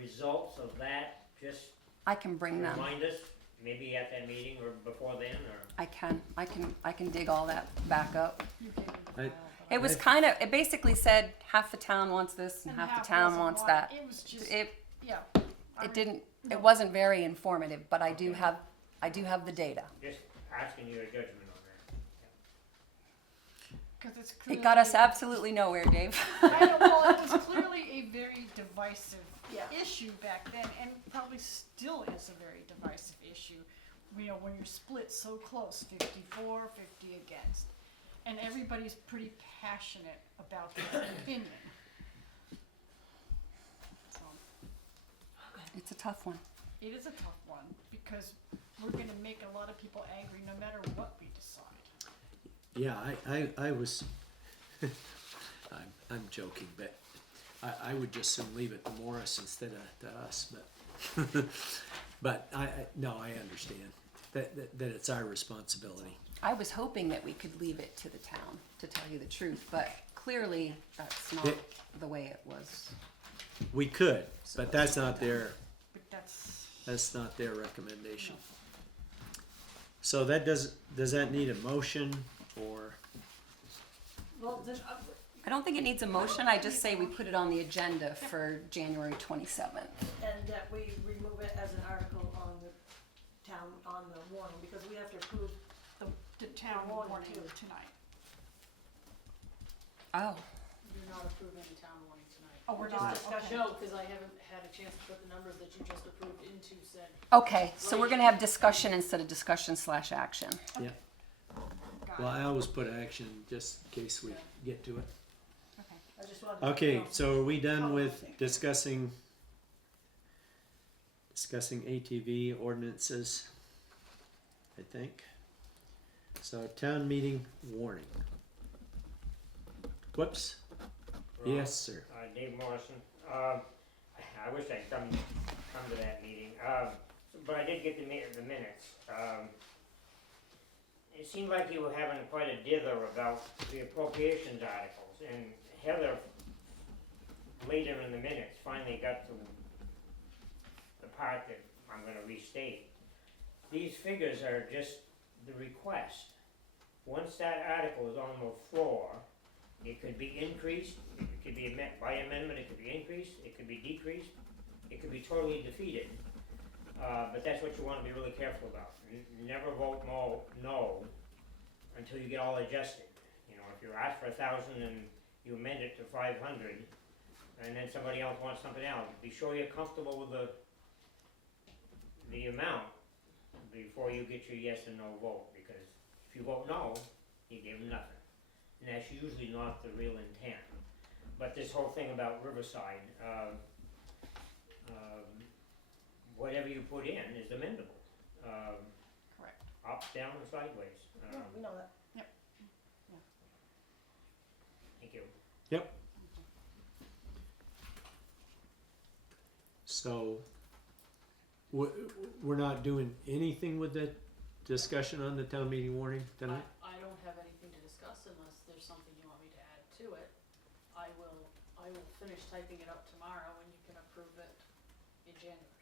results of that? Just I can bring them. remind us, maybe at that meeting or before then, or? I can dig all that back up. You gave me the I- file, but- It was kind of, it basically said half the town wants this and half the town doesn't wants want that. it. It was just, It, yeah. it didn't, it wasn't very informative, but I do have the data. Just asking your judgment on that. Cause it's It clearly. got us absolutely nowhere, Dave. I know, well, it was clearly a very divisive Yeah. issue back then, and probably still is a very divisive issue. You know, when you're split so close, 54, 50 against, and everybody's pretty passionate about their opinion. So, It's a tough one. it is a tough one, because we're gonna make a lot of people angry no matter what we decide. Yeah, I was, I'm joking, but I would just soon leave it to Morris instead of to us, but, but no, I understand that it's our responsibility. I was hoping that we could leave it to the town, to tell you the truth, but clearly that's not It- the way it was. We could, but that's not their, But that's not their recommendation. So that does that need a motion or, Well, then, I don't think it needs a motion, I just say we put it on the agenda for January 27th. and that we remove it as an article on the town, on the warning, because we have to approve the town warning warning too. tonight. Oh, You're not approving the town warning tonight. Oh, we're Just not, discussion. okay. No, cause I haven't had a chance to put the numbers that you just approved into said. okay, so we're gonna have discussion instead of discussion/action. yeah. Got Well, it. I always put action just in case we get to it. Okay. I just wanted to. Okay, know. so are we done with discussing ATV ordinances? I think. So town meeting warning. Whoops. Yes, sir. Dave Morrison. I wish I'd come to that meeting, but I did get the minutes. It seemed like you were having quite a dither about the appropriations articles, and Heather, later in the minutes, finally got to the part that I'm gonna restate. These figures are just the request. Once that article is on the floor, it could be increased, it could be by amendment, it could be increased, it could be decreased, it could be totally defeated. But that's what you wanna be really careful about. Never vote no until you get all adjusted. You know, if you ask for 1,000 and you amend it to 500, and then somebody else wants something else, be sure you're comfortable with the amount before you get your yes and no vote, because if you vote no, you give them nothing. And that's usually not the real intent. But this whole thing about Riverside, whatever you put in is amendable. Correct. Up, down, or sideways. Yeah, we know that. Thank you. So, we're not doing anything with the discussion on the town meeting warning tonight? I don't have anything to discuss unless there's something you want me to add to it. I will finish typing it up tomorrow and you can approve it in January.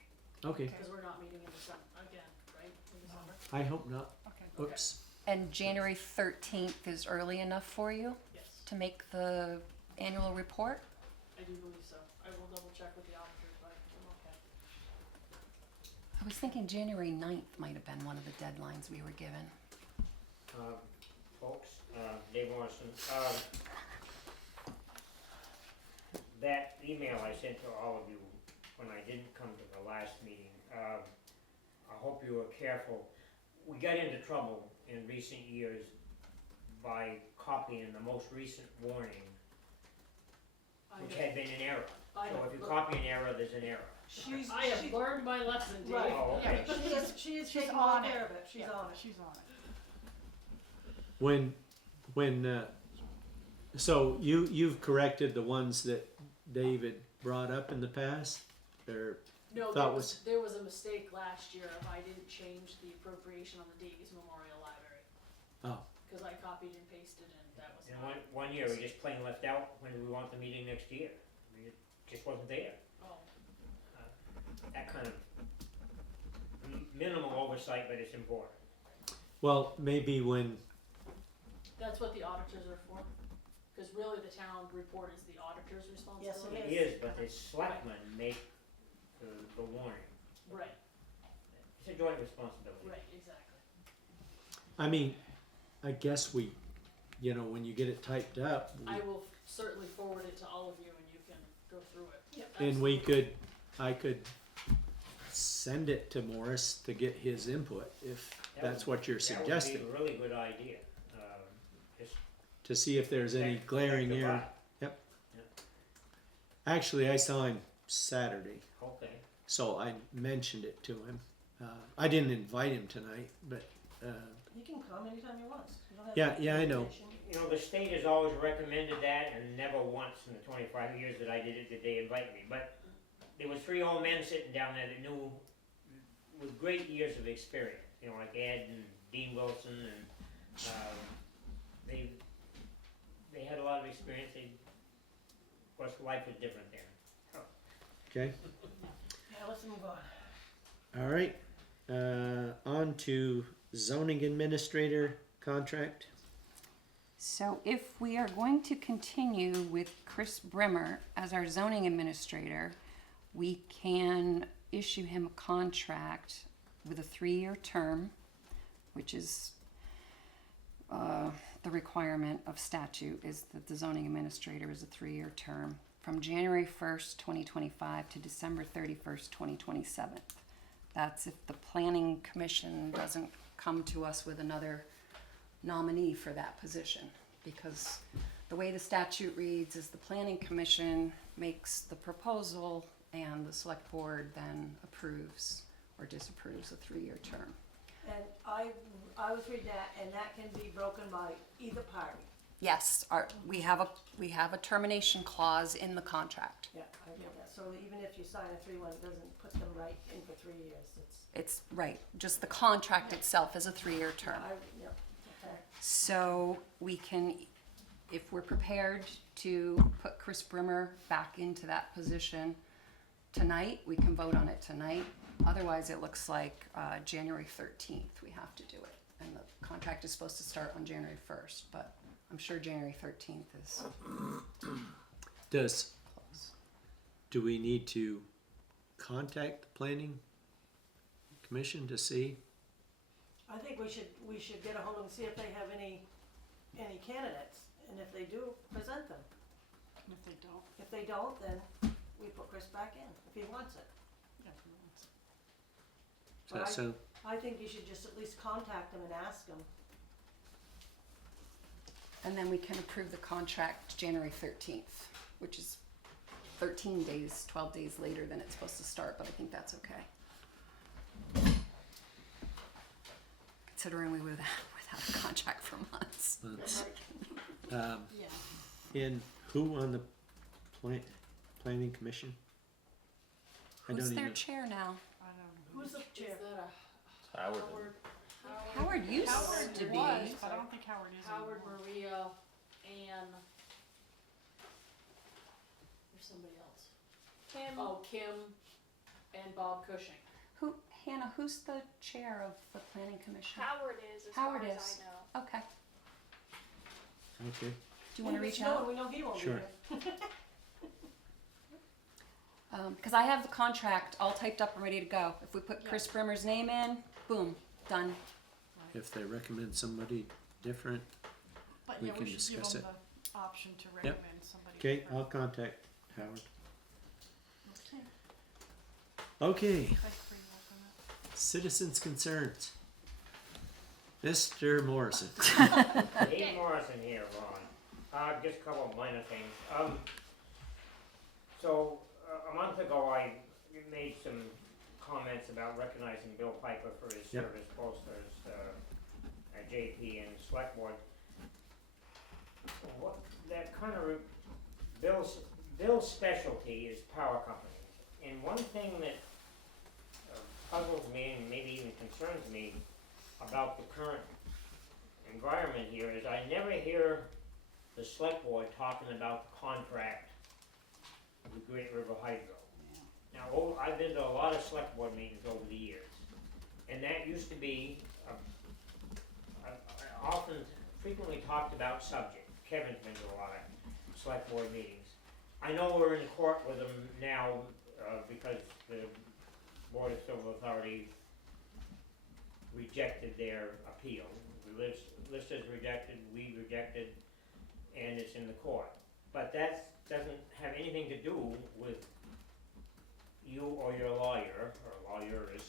Okay, Because we're not meeting in December, again, right, in December? I hope not. Okay. Oops. And January 13th is early enough for you Yes, to make the annual report? I do believe so. I will double check with the auditors, but I'm okay. I was thinking January 9th might have been one of the deadlines we were given. Folks, Dave Morrison, that email I sent to all of you when I didn't come to the last meeting, I hope you were careful. We got into trouble in recent years by copying the most recent warning, which had been an error. I So have- if you copy an error, there's an error. I have learned my lesson, Dave. Right. Oh, okay. She is She's taking on all it. care of it, she's Yeah, on it. She's on it. When so you've corrected the ones that David brought up in the past, or No, Thought there was a mistake last year if I didn't change the appropriation on the Davies Memorial Library. Oh. Cause I copied and pasted and that was And not, one year, we just plain left out when we want the meeting next year. I mean, it just wasn't there. oh, That kind of minimal oversight, but it's important. well, maybe when that's what the auditors are for. Cause really the town report is the auditor's responsibility. It is, but the selectmen make the warning. Right, It's a joint responsibility. right, exactly. I mean, I guess we, when you get it typed up, I will certainly forward it to all of you and you can go through it. Yep. and I could send it to Morris to get his input if that's what you're suggesting, That would be a really good idea. Just to see if there's any protect glaring the error. butt. Actually, I saw him Saturday, Okay. so I mentioned it to him. I didn't invite him tonight, but You can come anytime you want. You don't have Yeah, to yeah, I know. invitation. You know, the state has always recommended that, and never once in the 25 years that I did it did they invite me. But there was 3 old men sitting down there that knew, with great years of experience, like Ed and Dean Wilson, and they had a lot of experience. Of course, life was different then. okay. Yeah, let's move on. All right. On to zoning administrator contract. So if we are going to continue with Chris Brimmer as our zoning administrator, we can issue him a contract with a 3-year term, which is the requirement of statute is that the zoning administrator is a 3-year term from January 1st, 2025 to December 31st, 2027. That's if the planning commission doesn't come to us with another nominee for that position. Because the way the statute reads is the planning commission makes the proposal and the select board then approves or disapproves a 3-year term. And I was reading that, and that can be broken by either party. Yes, we have a termination clause in the contract. Yeah, I read that. So even if you sign a 3-1, it doesn't put them right in for 3 years. It's right, just the contract itself is a 3-year term. Yeah, okay. So we can, if we're prepared to put Chris Brimmer back into that position tonight, we can vote on it tonight. Otherwise, it looks like January 13th we have to do it. And the contract is supposed to start on January 1st, but I'm sure January 13th is Does close. do we need to contact the planning commission to see? I think we should get a hold of them, see if they have any candidates, and if they do, present them. And if they don't, If they don't, then we put Chris back in, if he wants it. yeah, if he wants it. Does that Right. sound? I think you should just at least contact them and ask them. And then we can approve the contract January 13th, which is 13 days, 12 days later than it's supposed to start, but I think that's okay. Considering we were without a contract for months. Let's, Yeah. and who on the planning commission? I don't Who's even their know. chair now? I don't know. Who's the Is chair? that a Howard. Howard used Howard to be. was, but I don't think Howard is Howard, anymore. Maria, and there's somebody else. Kim? Oh, Kim and Bob Cushing. Who, Hannah, who's the chair of the planning commission? Howard is, as Howard far is. as I know. Okay. Okay. Do you wanna reach No, out? we know he won't be Sure. here. Cause I have the contract all typed up and ready to go. If we put Chris Brimmer's name in, boom, done. If they recommend somebody different, But we yeah, can we should give discuss them the option to recommend somebody. okay, different. I'll contact Howard. Okay, Okay, thanks for your work on that. citizens' concerns. Mr. Morrison. Dave Morrison here, Ron. Just a couple of minor things. So, a month ago, I made some comments about recognizing Bill Piper for his Yep. service, both as JP and Selectboard. What, that kind of, Bill's specialty is power companies. And one thing that puzzles me and maybe even concerns me about the current environment here is I never hear the select board talking about the contract with Great River Hydro. Now, I've been to a lot of select board meetings over the years, and that used to be a often frequently talked about subject. Kevin's been to a lot of select board meetings. I know we're in court with them now, because the Board of Civil Authority rejected their appeal. The list is rejected, we rejected, and it's in the court. But that doesn't have anything to do with you or your lawyer, or lawyers,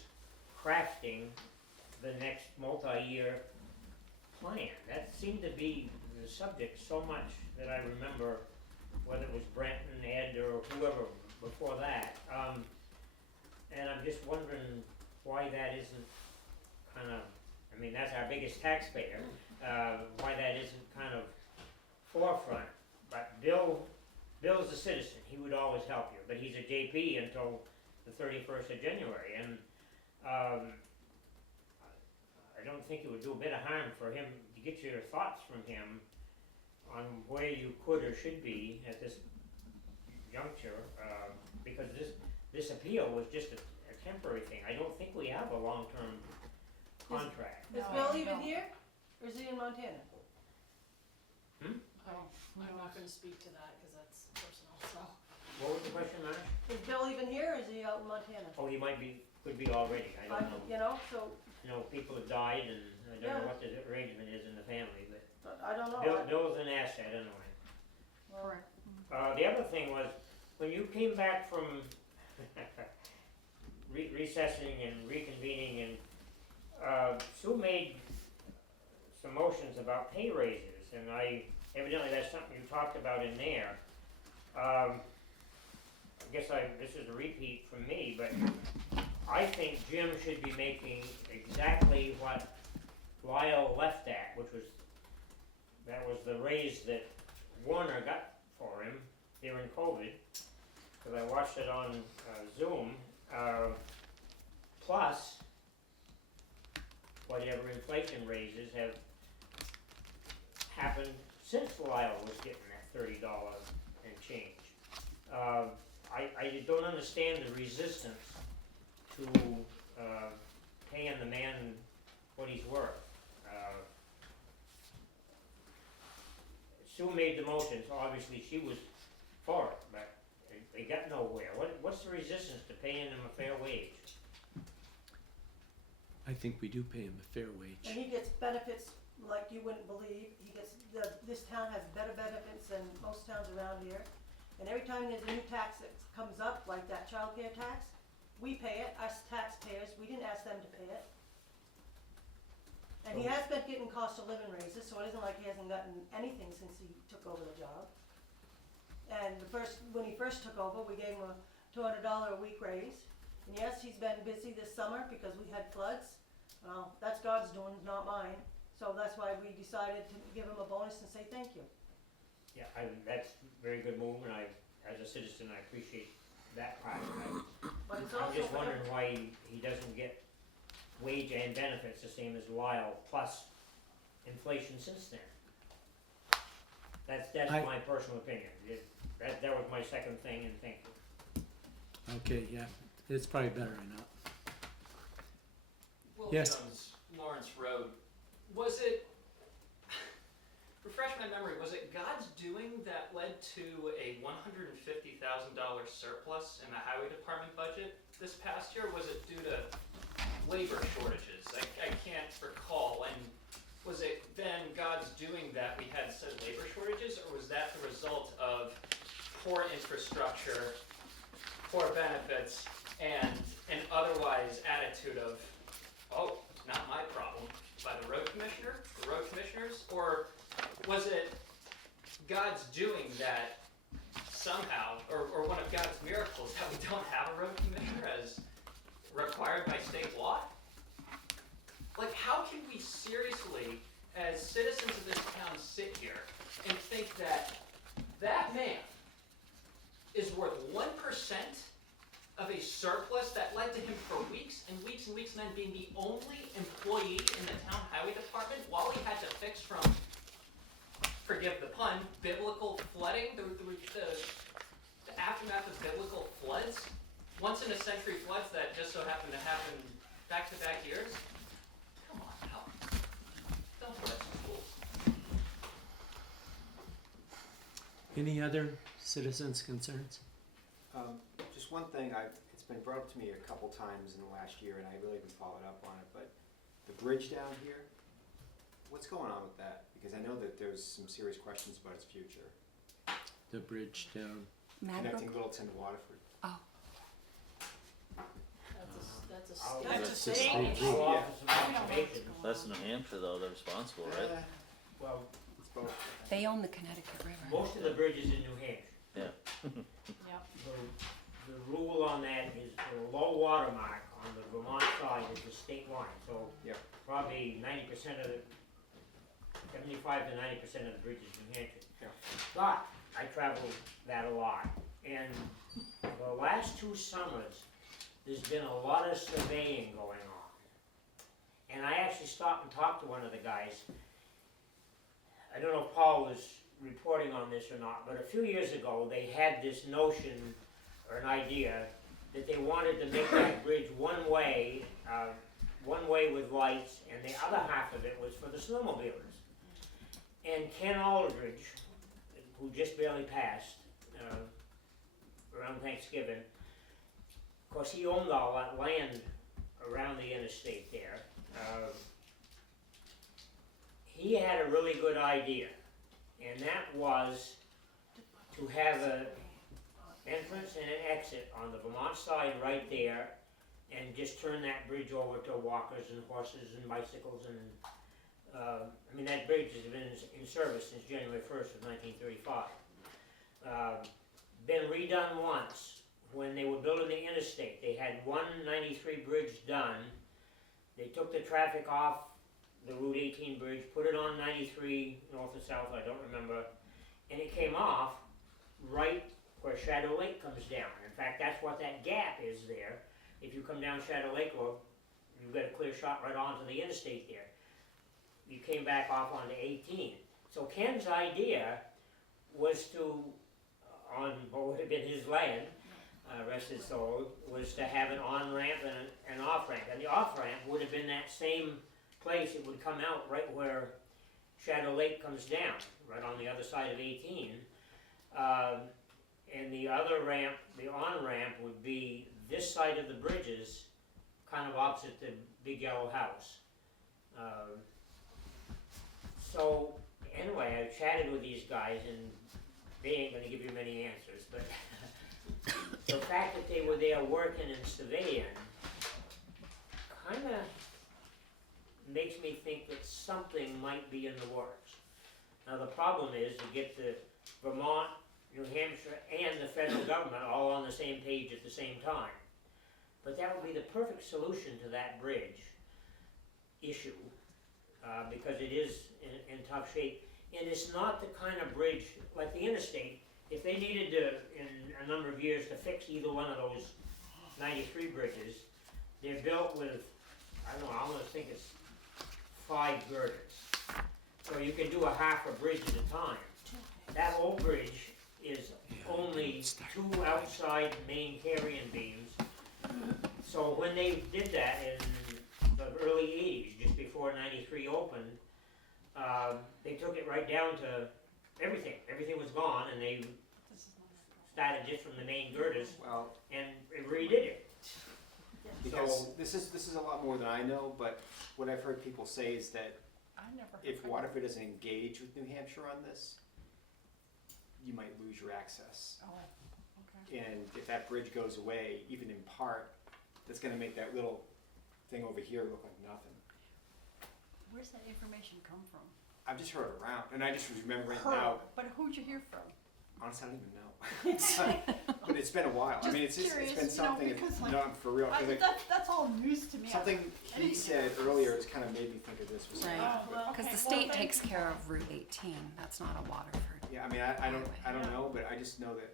crafting the next multi-year plan. That seemed to be the subject so much that I remember, whether it was Brenton, Ed, or whoever before that. And I'm just wondering why that isn't kind of, I mean, that's our biggest taxpayer, why that isn't kind of forefront. But Bill's a citizen, he would always help you, but he's a JP until the 31st of January, and I don't think it would do a bit of harm for him to get your thoughts from him on where you could or should be at this juncture, because this appeal was just a temporary thing. I don't think we have a long-term contract. Is No, Bill I even don't. here, or is he in Montana? I'm not gonna speak to that, cause that's personal, so. What was the question, Marge? Is Bill even here, or is he out in Montana? Oh, he might be, could be already, I don't know. You know, so, You know, people have died, and I don't Yeah. know what the arrangement is in the family, but but I don't know. Bill's an asset anyway. Correct. The other thing was, when you came back from recessing and reconvening, and Sue made some motions about pay raises, and evidently that's something you talked about in there. I guess this is a repeat from me, but I think Jim should be making exactly what Lyle left at, that was the raise that Warner got for him during COVID, because I watched it on Zoom, plus whatever inflation raises have happened since Lyle was getting that $30 and change. I don't understand the resistance to paying the man what he's worth. Sue made the motion, so obviously she was for it, but they got nowhere. What's the resistance to paying him a fair wage? I think we do pay him a fair And wage. he gets benefits like you wouldn't believe. This town has better benefits than most towns around here. And every time there's a new tax that comes up, like that childcare tax, we pay it, us taxpayers, we didn't ask them to pay it. And he has been getting cost of living raises, so it isn't like he hasn't gotten anything since he took over the job. And when he first took over, we gave him a $200 a week raise. And yes, he's been busy this summer because we had floods. Well, that's God's doing, not mine. So that's why we decided to give him a bonus and say thank you. Yeah, that's a very good move, and as a citizen, I appreciate that part of it. but it's I'm also just for wondering why he doesn't get wage and benefits the same as Lyle, plus inflation since then. That's I- my personal opinion. That was my second thing, and thank you. Okay, yeah, it's probably better or not. Will Yes. Jones, Lawrence Road, was it, refresh my memory, was it God's doing that led to a $150,000 surplus in the highway department budget this past year? Was it due to labor shortages? I can't recall. And was it then God's doing that we had said labor shortages, or was that the result of poor infrastructure, poor benefits, and an otherwise attitude of, oh, not my problem, by the road commissioner, the road commissioners? Or was it God's doing that somehow, or one of God's miracles that we don't have a road commissioner as required by state law? Like, how can we seriously, as citizens of this town, sit here and think that that man is worth 1% of a surplus that led to him for weeks and weeks and weeks, and then being the only employee in the town highway department while he had to fix from, forgive the pun, biblical flooding, the aftermath of biblical floods, once in a century floods that just so happen to happen back-to-back years? Come on now. Don't put us in schools. Any other citizens' concerns? Just one thing, it's been brought up to me a couple times in the last year, and I really haven't followed up on it, but the bridge down here, what's going on with that? Because I know that there's some serious questions about its future, The bridge down. connecting Madbrook? Littleton to Waterford. Oh, That's a I'll- state. That's a That's state just the- issue. I'll offer some We don't know what's observations. going That's on. New Hampshire though, they're responsible, right? Well, it's both. they own the Connecticut River. Most of the bridges in New Hampshire, Yep. the rule on that is the low water mark on the Vermont side is the state line, so Yep. probably 90% of the, 75 to 90% of the bridges in New Hampshire. Yeah. But I travel that a lot, and the last 2 summers, there's been a lot of surveying going on. And I actually stopped and talked to one of the guys. I don't know if Paul was reporting on this or not, but a few years ago, they had this notion or an idea that they wanted to make that bridge one way with lights, and the other half of it was for the snowmobilers. And Ken Aldridge, who just barely passed around Thanksgiving, of course, he owned all that land around the interstate there. He had a really good idea, and that was to have an entrance and an exit on the Vermont side right there, and just turn that bridge over to walkers and horses and bicycles and, I mean, that bridge has been in service since January 1st of 1935. Been redone once when they were building the interstate. They had 193 bridge done. They took the traffic off the Route 18 bridge, put it on 93 north or south, I don't remember, and it came off right where Shadow Lake comes down. In fact, that's what that gap is there. If you come down Shadow Lake Road, you've got a clear shot right onto the interstate there. You came back off onto 18. So Ken's idea was to, on what would have been his land, rest his soul, was to have an on-ramp and an off-ramp. And the off-ramp would have been that same place. It would come out right where Shadow Lake comes down, right on the other side of 18. And the other ramp, the on-ramp, would be this side of the bridges, kind of opposite the big yellow house. So anyway, I chatted with these guys, and they ain't gonna give you many answers, but the fact that they were there working and surveying kinda makes me think that something might be in the works. Now the problem is to get the Vermont, New Hampshire, and the federal government all on the same page at the same time. But that would be the perfect solution to that bridge issue, because it is in tough shape. And it's not the kind of bridge, like the interstate, if they needed to, in a number of years, to fix either one of those 93 bridges, they're built with, I don't know, I almost think it's 5 girders. So you can do a half a bridge at a time. That old bridge is only 2 outside main carrying beams. So when they did that in the early 80s, just before 93 opened, they took it right down to everything. Everything was gone, and they started just from the main girders Well, and redid it. because So- this is a lot more than I know, but what I've heard people say is that I never. if heard Waterford doesn't engage with New Hampshire on this, you might lose your access. Oh, okay. And if that bridge goes away, even in part, that's gonna make that little thing over here look like nothing. Where's that information come from? I've just heard it around, and I just remember it Heard, now. but who'd you hear from? Honestly, I don't even know. But it's been a while. I mean, it's Just just, it's been curious, you know, something, because, like, no, for real. 'Cause, like, That's all news to me. something he anything said else. earlier has kind of made me think of this. Was Right. Oh, well, Because okay, the well, state thank takes you. care of Route 18, that's not a Waterford. Yeah, I mean, I don't know, but I just know that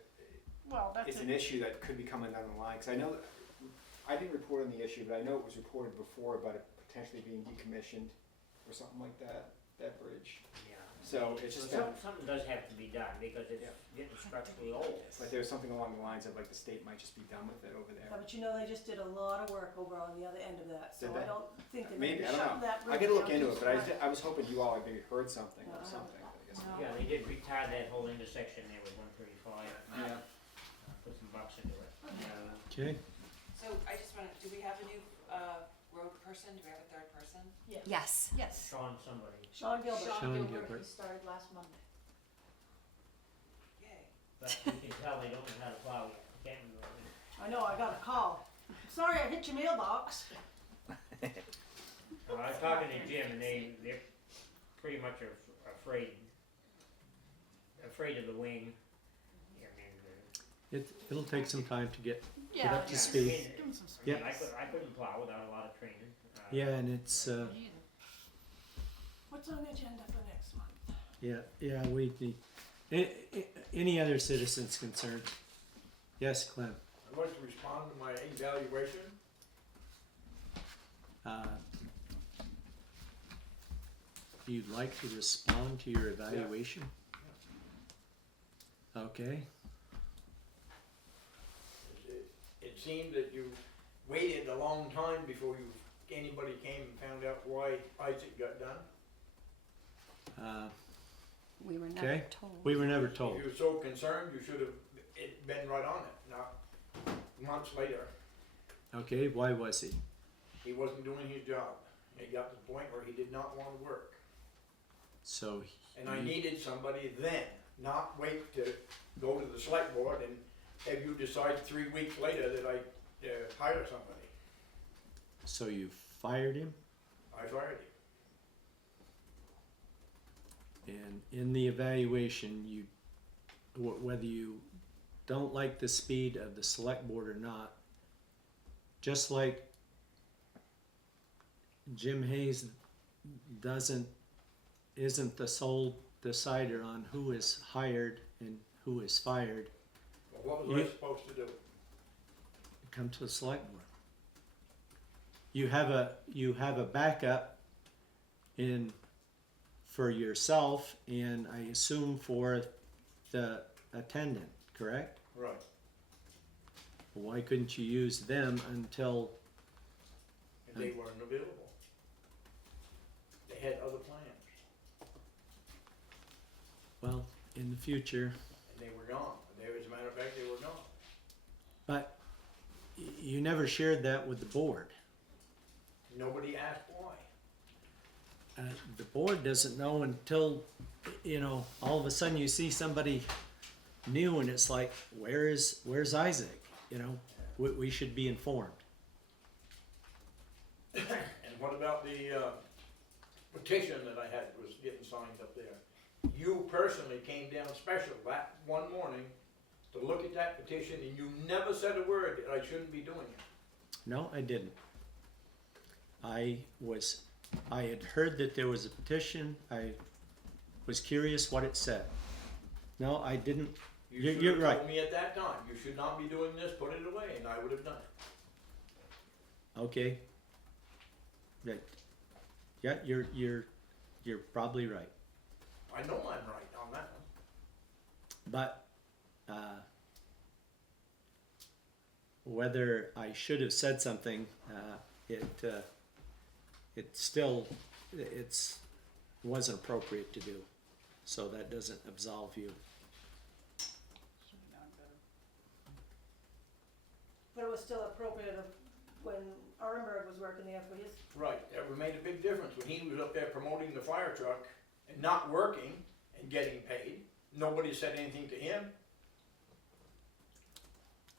Well, that's it's it. an issue that could be coming down the line. Because I know that, I didn't report on the issue, but I know it was reported before about it potentially being decommissioned or something like that, that bridge. Yeah. So it's just So been, something does have to be done because it's getting structurally old. but there's something along the lines of like the state might just be done with it over Yeah, there. but you know, they just did a lot of work over on the other end of that, so Did I they? don't think they're Maybe, gonna I be don't shutting know. that bridge I gotta look down into too it, but I, smart. I was hoping you all had maybe heard something or Uh-huh. something. I guess. Yeah, they did retire that whole intersection there with 135, Yeah. put some bucks into it. Okay, So I just wanna, do we have a new, road person? Do we have a third person? Yes. Yes. Sean somebody. Sean Gilbert. Sean Gilbert. He started last Monday. Yay. But you can tell they don't know how to plow yet. Canton Road. I know, I got a call. Sorry, I hit your mailbox. I was talking to Jim and they're pretty much afraid of the wing. I mean, it'll take some time to get Yeah. up to yeah. speed. Give him some I mean, space. I couldn't plow without a lot of training. Yeah, and it's, Me either. What's on the agenda for next month? yeah, we need, any other citizens concerned? Yes, Clem? I'd like to respond to my evaluation. You'd like to respond to your evaluation? Okay, It seemed that you waited a long time before anybody came and found out why Isaac got done. We were never okay, told. we were never told. If you were so concerned, you should have been right on it, not months later. Okay, why was he? He wasn't doing his job. It got to the point where he did not want to work. So, And I he- needed somebody then, not wait to go to the select board and have you decide 3 weeks later that I hire somebody. so you fired him? I fired him. And in the evaluation, you, whether you don't like the speed of the select board or not, just like Jim Hayes isn't the sole decider on who is hired and who is fired, Well, what was I You- supposed to do? come to the select board. You have a backup in for yourself and I assume for the attendant, correct? Right. Why couldn't you use them until, And they weren't available. They had other plans, well, in the future, and they were gone. As a matter of fact, they were gone. but you never shared that with the board. Nobody asked why. The board doesn't know until, all of a sudden you see somebody new and it's like, where's Isaac? We should be informed. And what about the petition that I had was getting signed up there? You personally came down special that one morning to look at that petition, and you never said a word that I shouldn't be doing it. No, I didn't. I had heard that there was a petition. I was curious what it said. No, I didn't. You should You're have right. told me at that time, you should not be doing this, put it away, and I would have done it. Okay. Right. Yeah, you're probably right. I know I'm right on that one. But whether I should have said something, it still wasn't appropriate to do. So that doesn't absolve you. Should be done better. But it was still appropriate of when Arnberg was working there for his, Right, that would made a big difference when he was up there promoting the fire truck and not working and getting paid. Nobody said anything to him.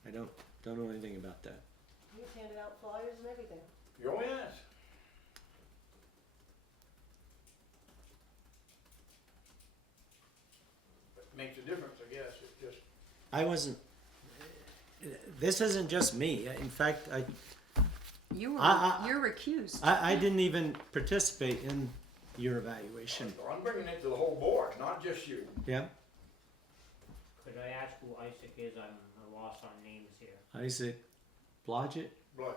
I don't know anything about that. he was handing out flyers and everything. Oh, yes. But it makes a difference, I guess, it just, I wasn't. This isn't just me. In fact, You were, I- you're recused. I didn't even participate in your evaluation. I'm bringing it to the whole board, not just you. Yeah, Could I ask who Isaac is? I'm lost on names here. Isaac Blodgett. Blood.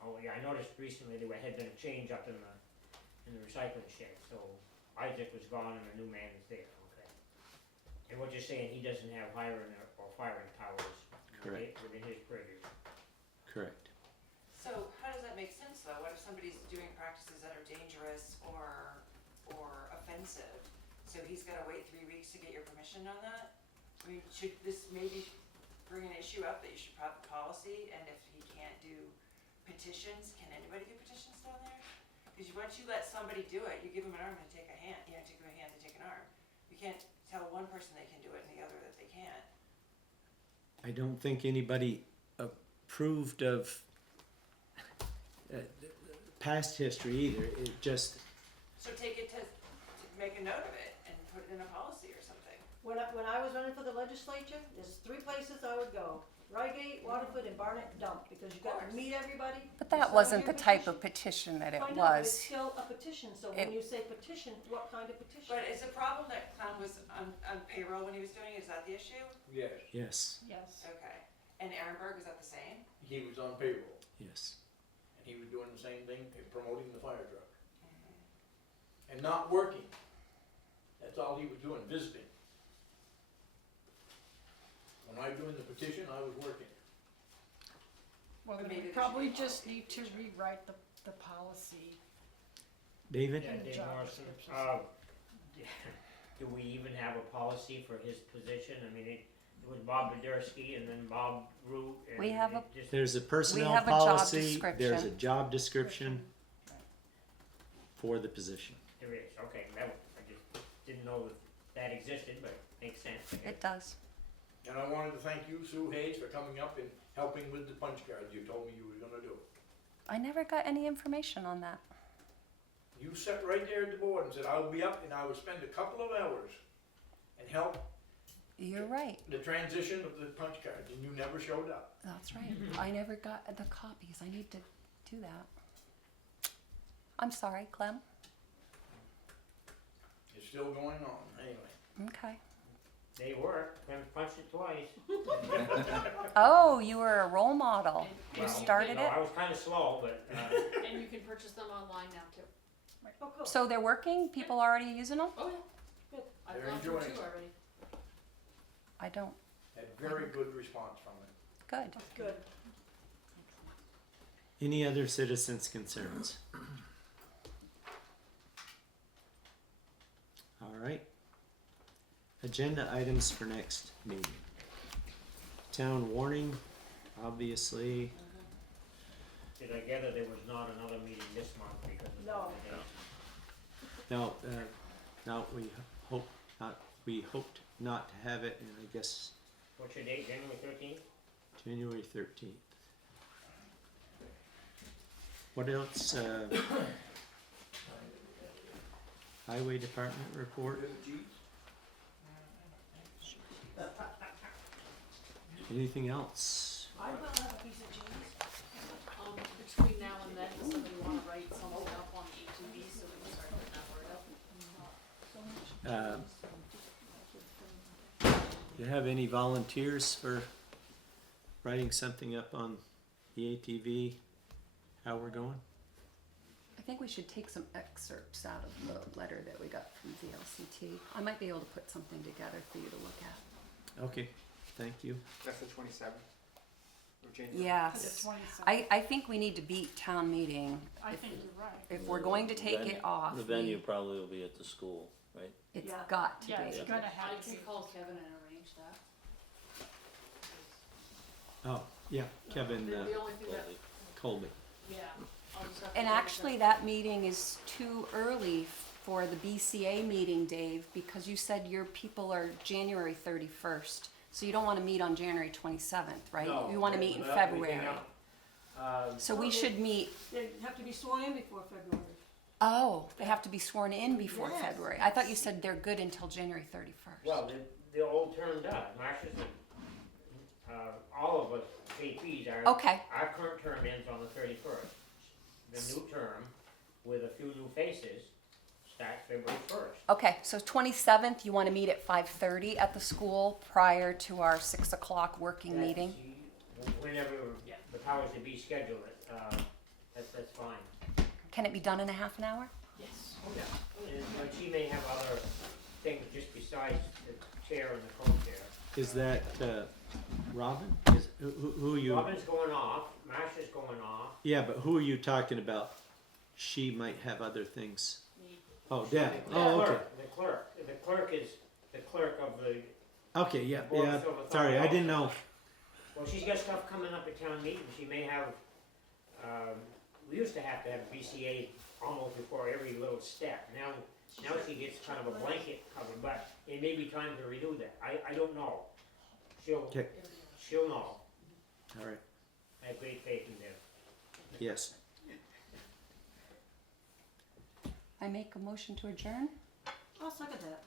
Oh, yeah, I noticed recently there had been a change up in the recycling shed, so Isaac was gone and a new man is there, okay. And what you're saying, he doesn't have hiring or firing powers Correct. within his purview. Correct. So how does that make sense though? What if somebody's doing practices that are dangerous or offensive? So he's gotta wait 3 weeks to get your permission on that? I mean, should this maybe bring an issue up that you should have a policy, and if he can't do petitions, can anybody do petitions down there? Cause once you let somebody do it, you give them an arm to take a hand, take a hand to take an arm. You can't tell one person they can do it and the other that they can't. I don't think anybody approved of past history either. It just, So take it to make a note of it and put it in a policy or something. When I was running for the legislature, there's 3 places I would go. Rygate, Waterford, and Barnet Dump, because you got to meet everybody. But you that sign wasn't your the type petition. of petition that it I know, but it's was. still a petition, so when you say petition, what kind of petition? But is the problem that Clown was on payroll when he was doing it, is that the issue? Yes, yes, Yes. Okay. And Ehrenberg, is that the same? he was on payroll, yes. and he was doing the same thing, promoting the fire truck. And not working. That's all he was doing, visiting. When I was doing the petition, I was working. Well, But then maybe we there should probably be a just policy. need to rewrite the policy. David? Yeah, And the Dave job Morrison, descriptions. do we even have a policy for his position? I mean, it was Bob Badersky and then Bob Root and. We have a- it just- There's a personnel have a job policy. There's a description. job description for the position. There is, okay, I just didn't know that existed, but it makes sense, I guess. It does. And I wanted to thank you, Sue Hayes, for coming up and helping with the punch cards you told me you were gonna do. I never got any information on that. You sat right there at the board and said, I'll be up and I will spend a couple of hours and help You're right. the transition of the punch cards, and you never showed up. That's right. I never got the copies. I need to do that. I'm sorry, Clem. It's still going on, anyway. Okay. They work, Clem punched it twice. Oh, you were a role model. You Well, started no, it? I was kinda slow, but, And you can purchase them online now too. Oh, cool. So they're working? People already using them? Oh, yeah. Good. I've They're gone through enjoying 2 it. already. I don't. Had very good response from it. Good. That's good. Any other citizens' concerns? All right. Agenda items for next meeting. Town warning, obviously. did I gather there was not another meeting this month because of the No. holidays? No, no, we hoped not to have it, and I guess What's your date, January 13th? January 13th. What else, Highway Department report? Anything else? I will have a piece of cheese. Between now and then, does somebody wanna write something up on the ATV so we can start putting that word up? Do you have any volunteers for writing something up on the ATV? how we're going? I think we should take some excerpts out of the letter that we got from VLCT. I might be able to put something together for you to look at. Okay, thank you. That's the 27th of January? Yes. 27th. I think we need to beat town meeting. I If- think you're right. If we're going to take Venue- it off, The venue we- probably will be at the school, right? it's Yeah. got to Yeah, it's be. gonna I have to can be. call Kevin and arrange that. Oh, yeah, Kevin The only thing that, Colby. Colby. yeah, I'll just have to. And double actually, check. that meeting is too early for the BCA meeting, Dave, because you said your people are January 31st. So you don't want to meet on January 27th, right? No, You want to meet in without February. anything else. So we should meet, They have to be sworn in before February. oh, they have to be sworn in before Yes. February. I thought you said they're good until January 31st. Well, the old term does, Marcia's and, all of us KPs are. Okay. Our current term ends on the 31st. The new term, with a few new faces, starts February 1st. Okay, so 27th, you want to meet at 5:30 at the school prior to our 6 o'clock working meeting? Whenever the powers that be schedule it, that's fine. Can it be done in a half an hour? Yes. But she may have other things just besides the chair and the co-chair. Is that, Robin? Is, who are you? Robin's going off, Marcia's going off. Yeah, but who are you talking about? She might have other things. Me. Oh, Deb. The Oh, okay. The clerk is the clerk of the, Okay, yeah, Board of yeah. Silver Thumb Sorry, I didn't know. well, she's got stuff coming up at town meeting, she may have, we used to have BCA almost before every little step. Now she gets kind of a blanket cover, but it may be time to renew that, I don't know. Okay. She'll know, All right. I have great faith in them. Yes. I make a motion to adjourn? I'll second that.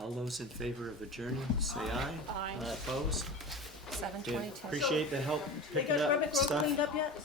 All those in favor of adjourning, say aye. Aye. Opposed? 7:22. Appreciate the help They picking got up Pembroke Road stuff. cleaned up yet?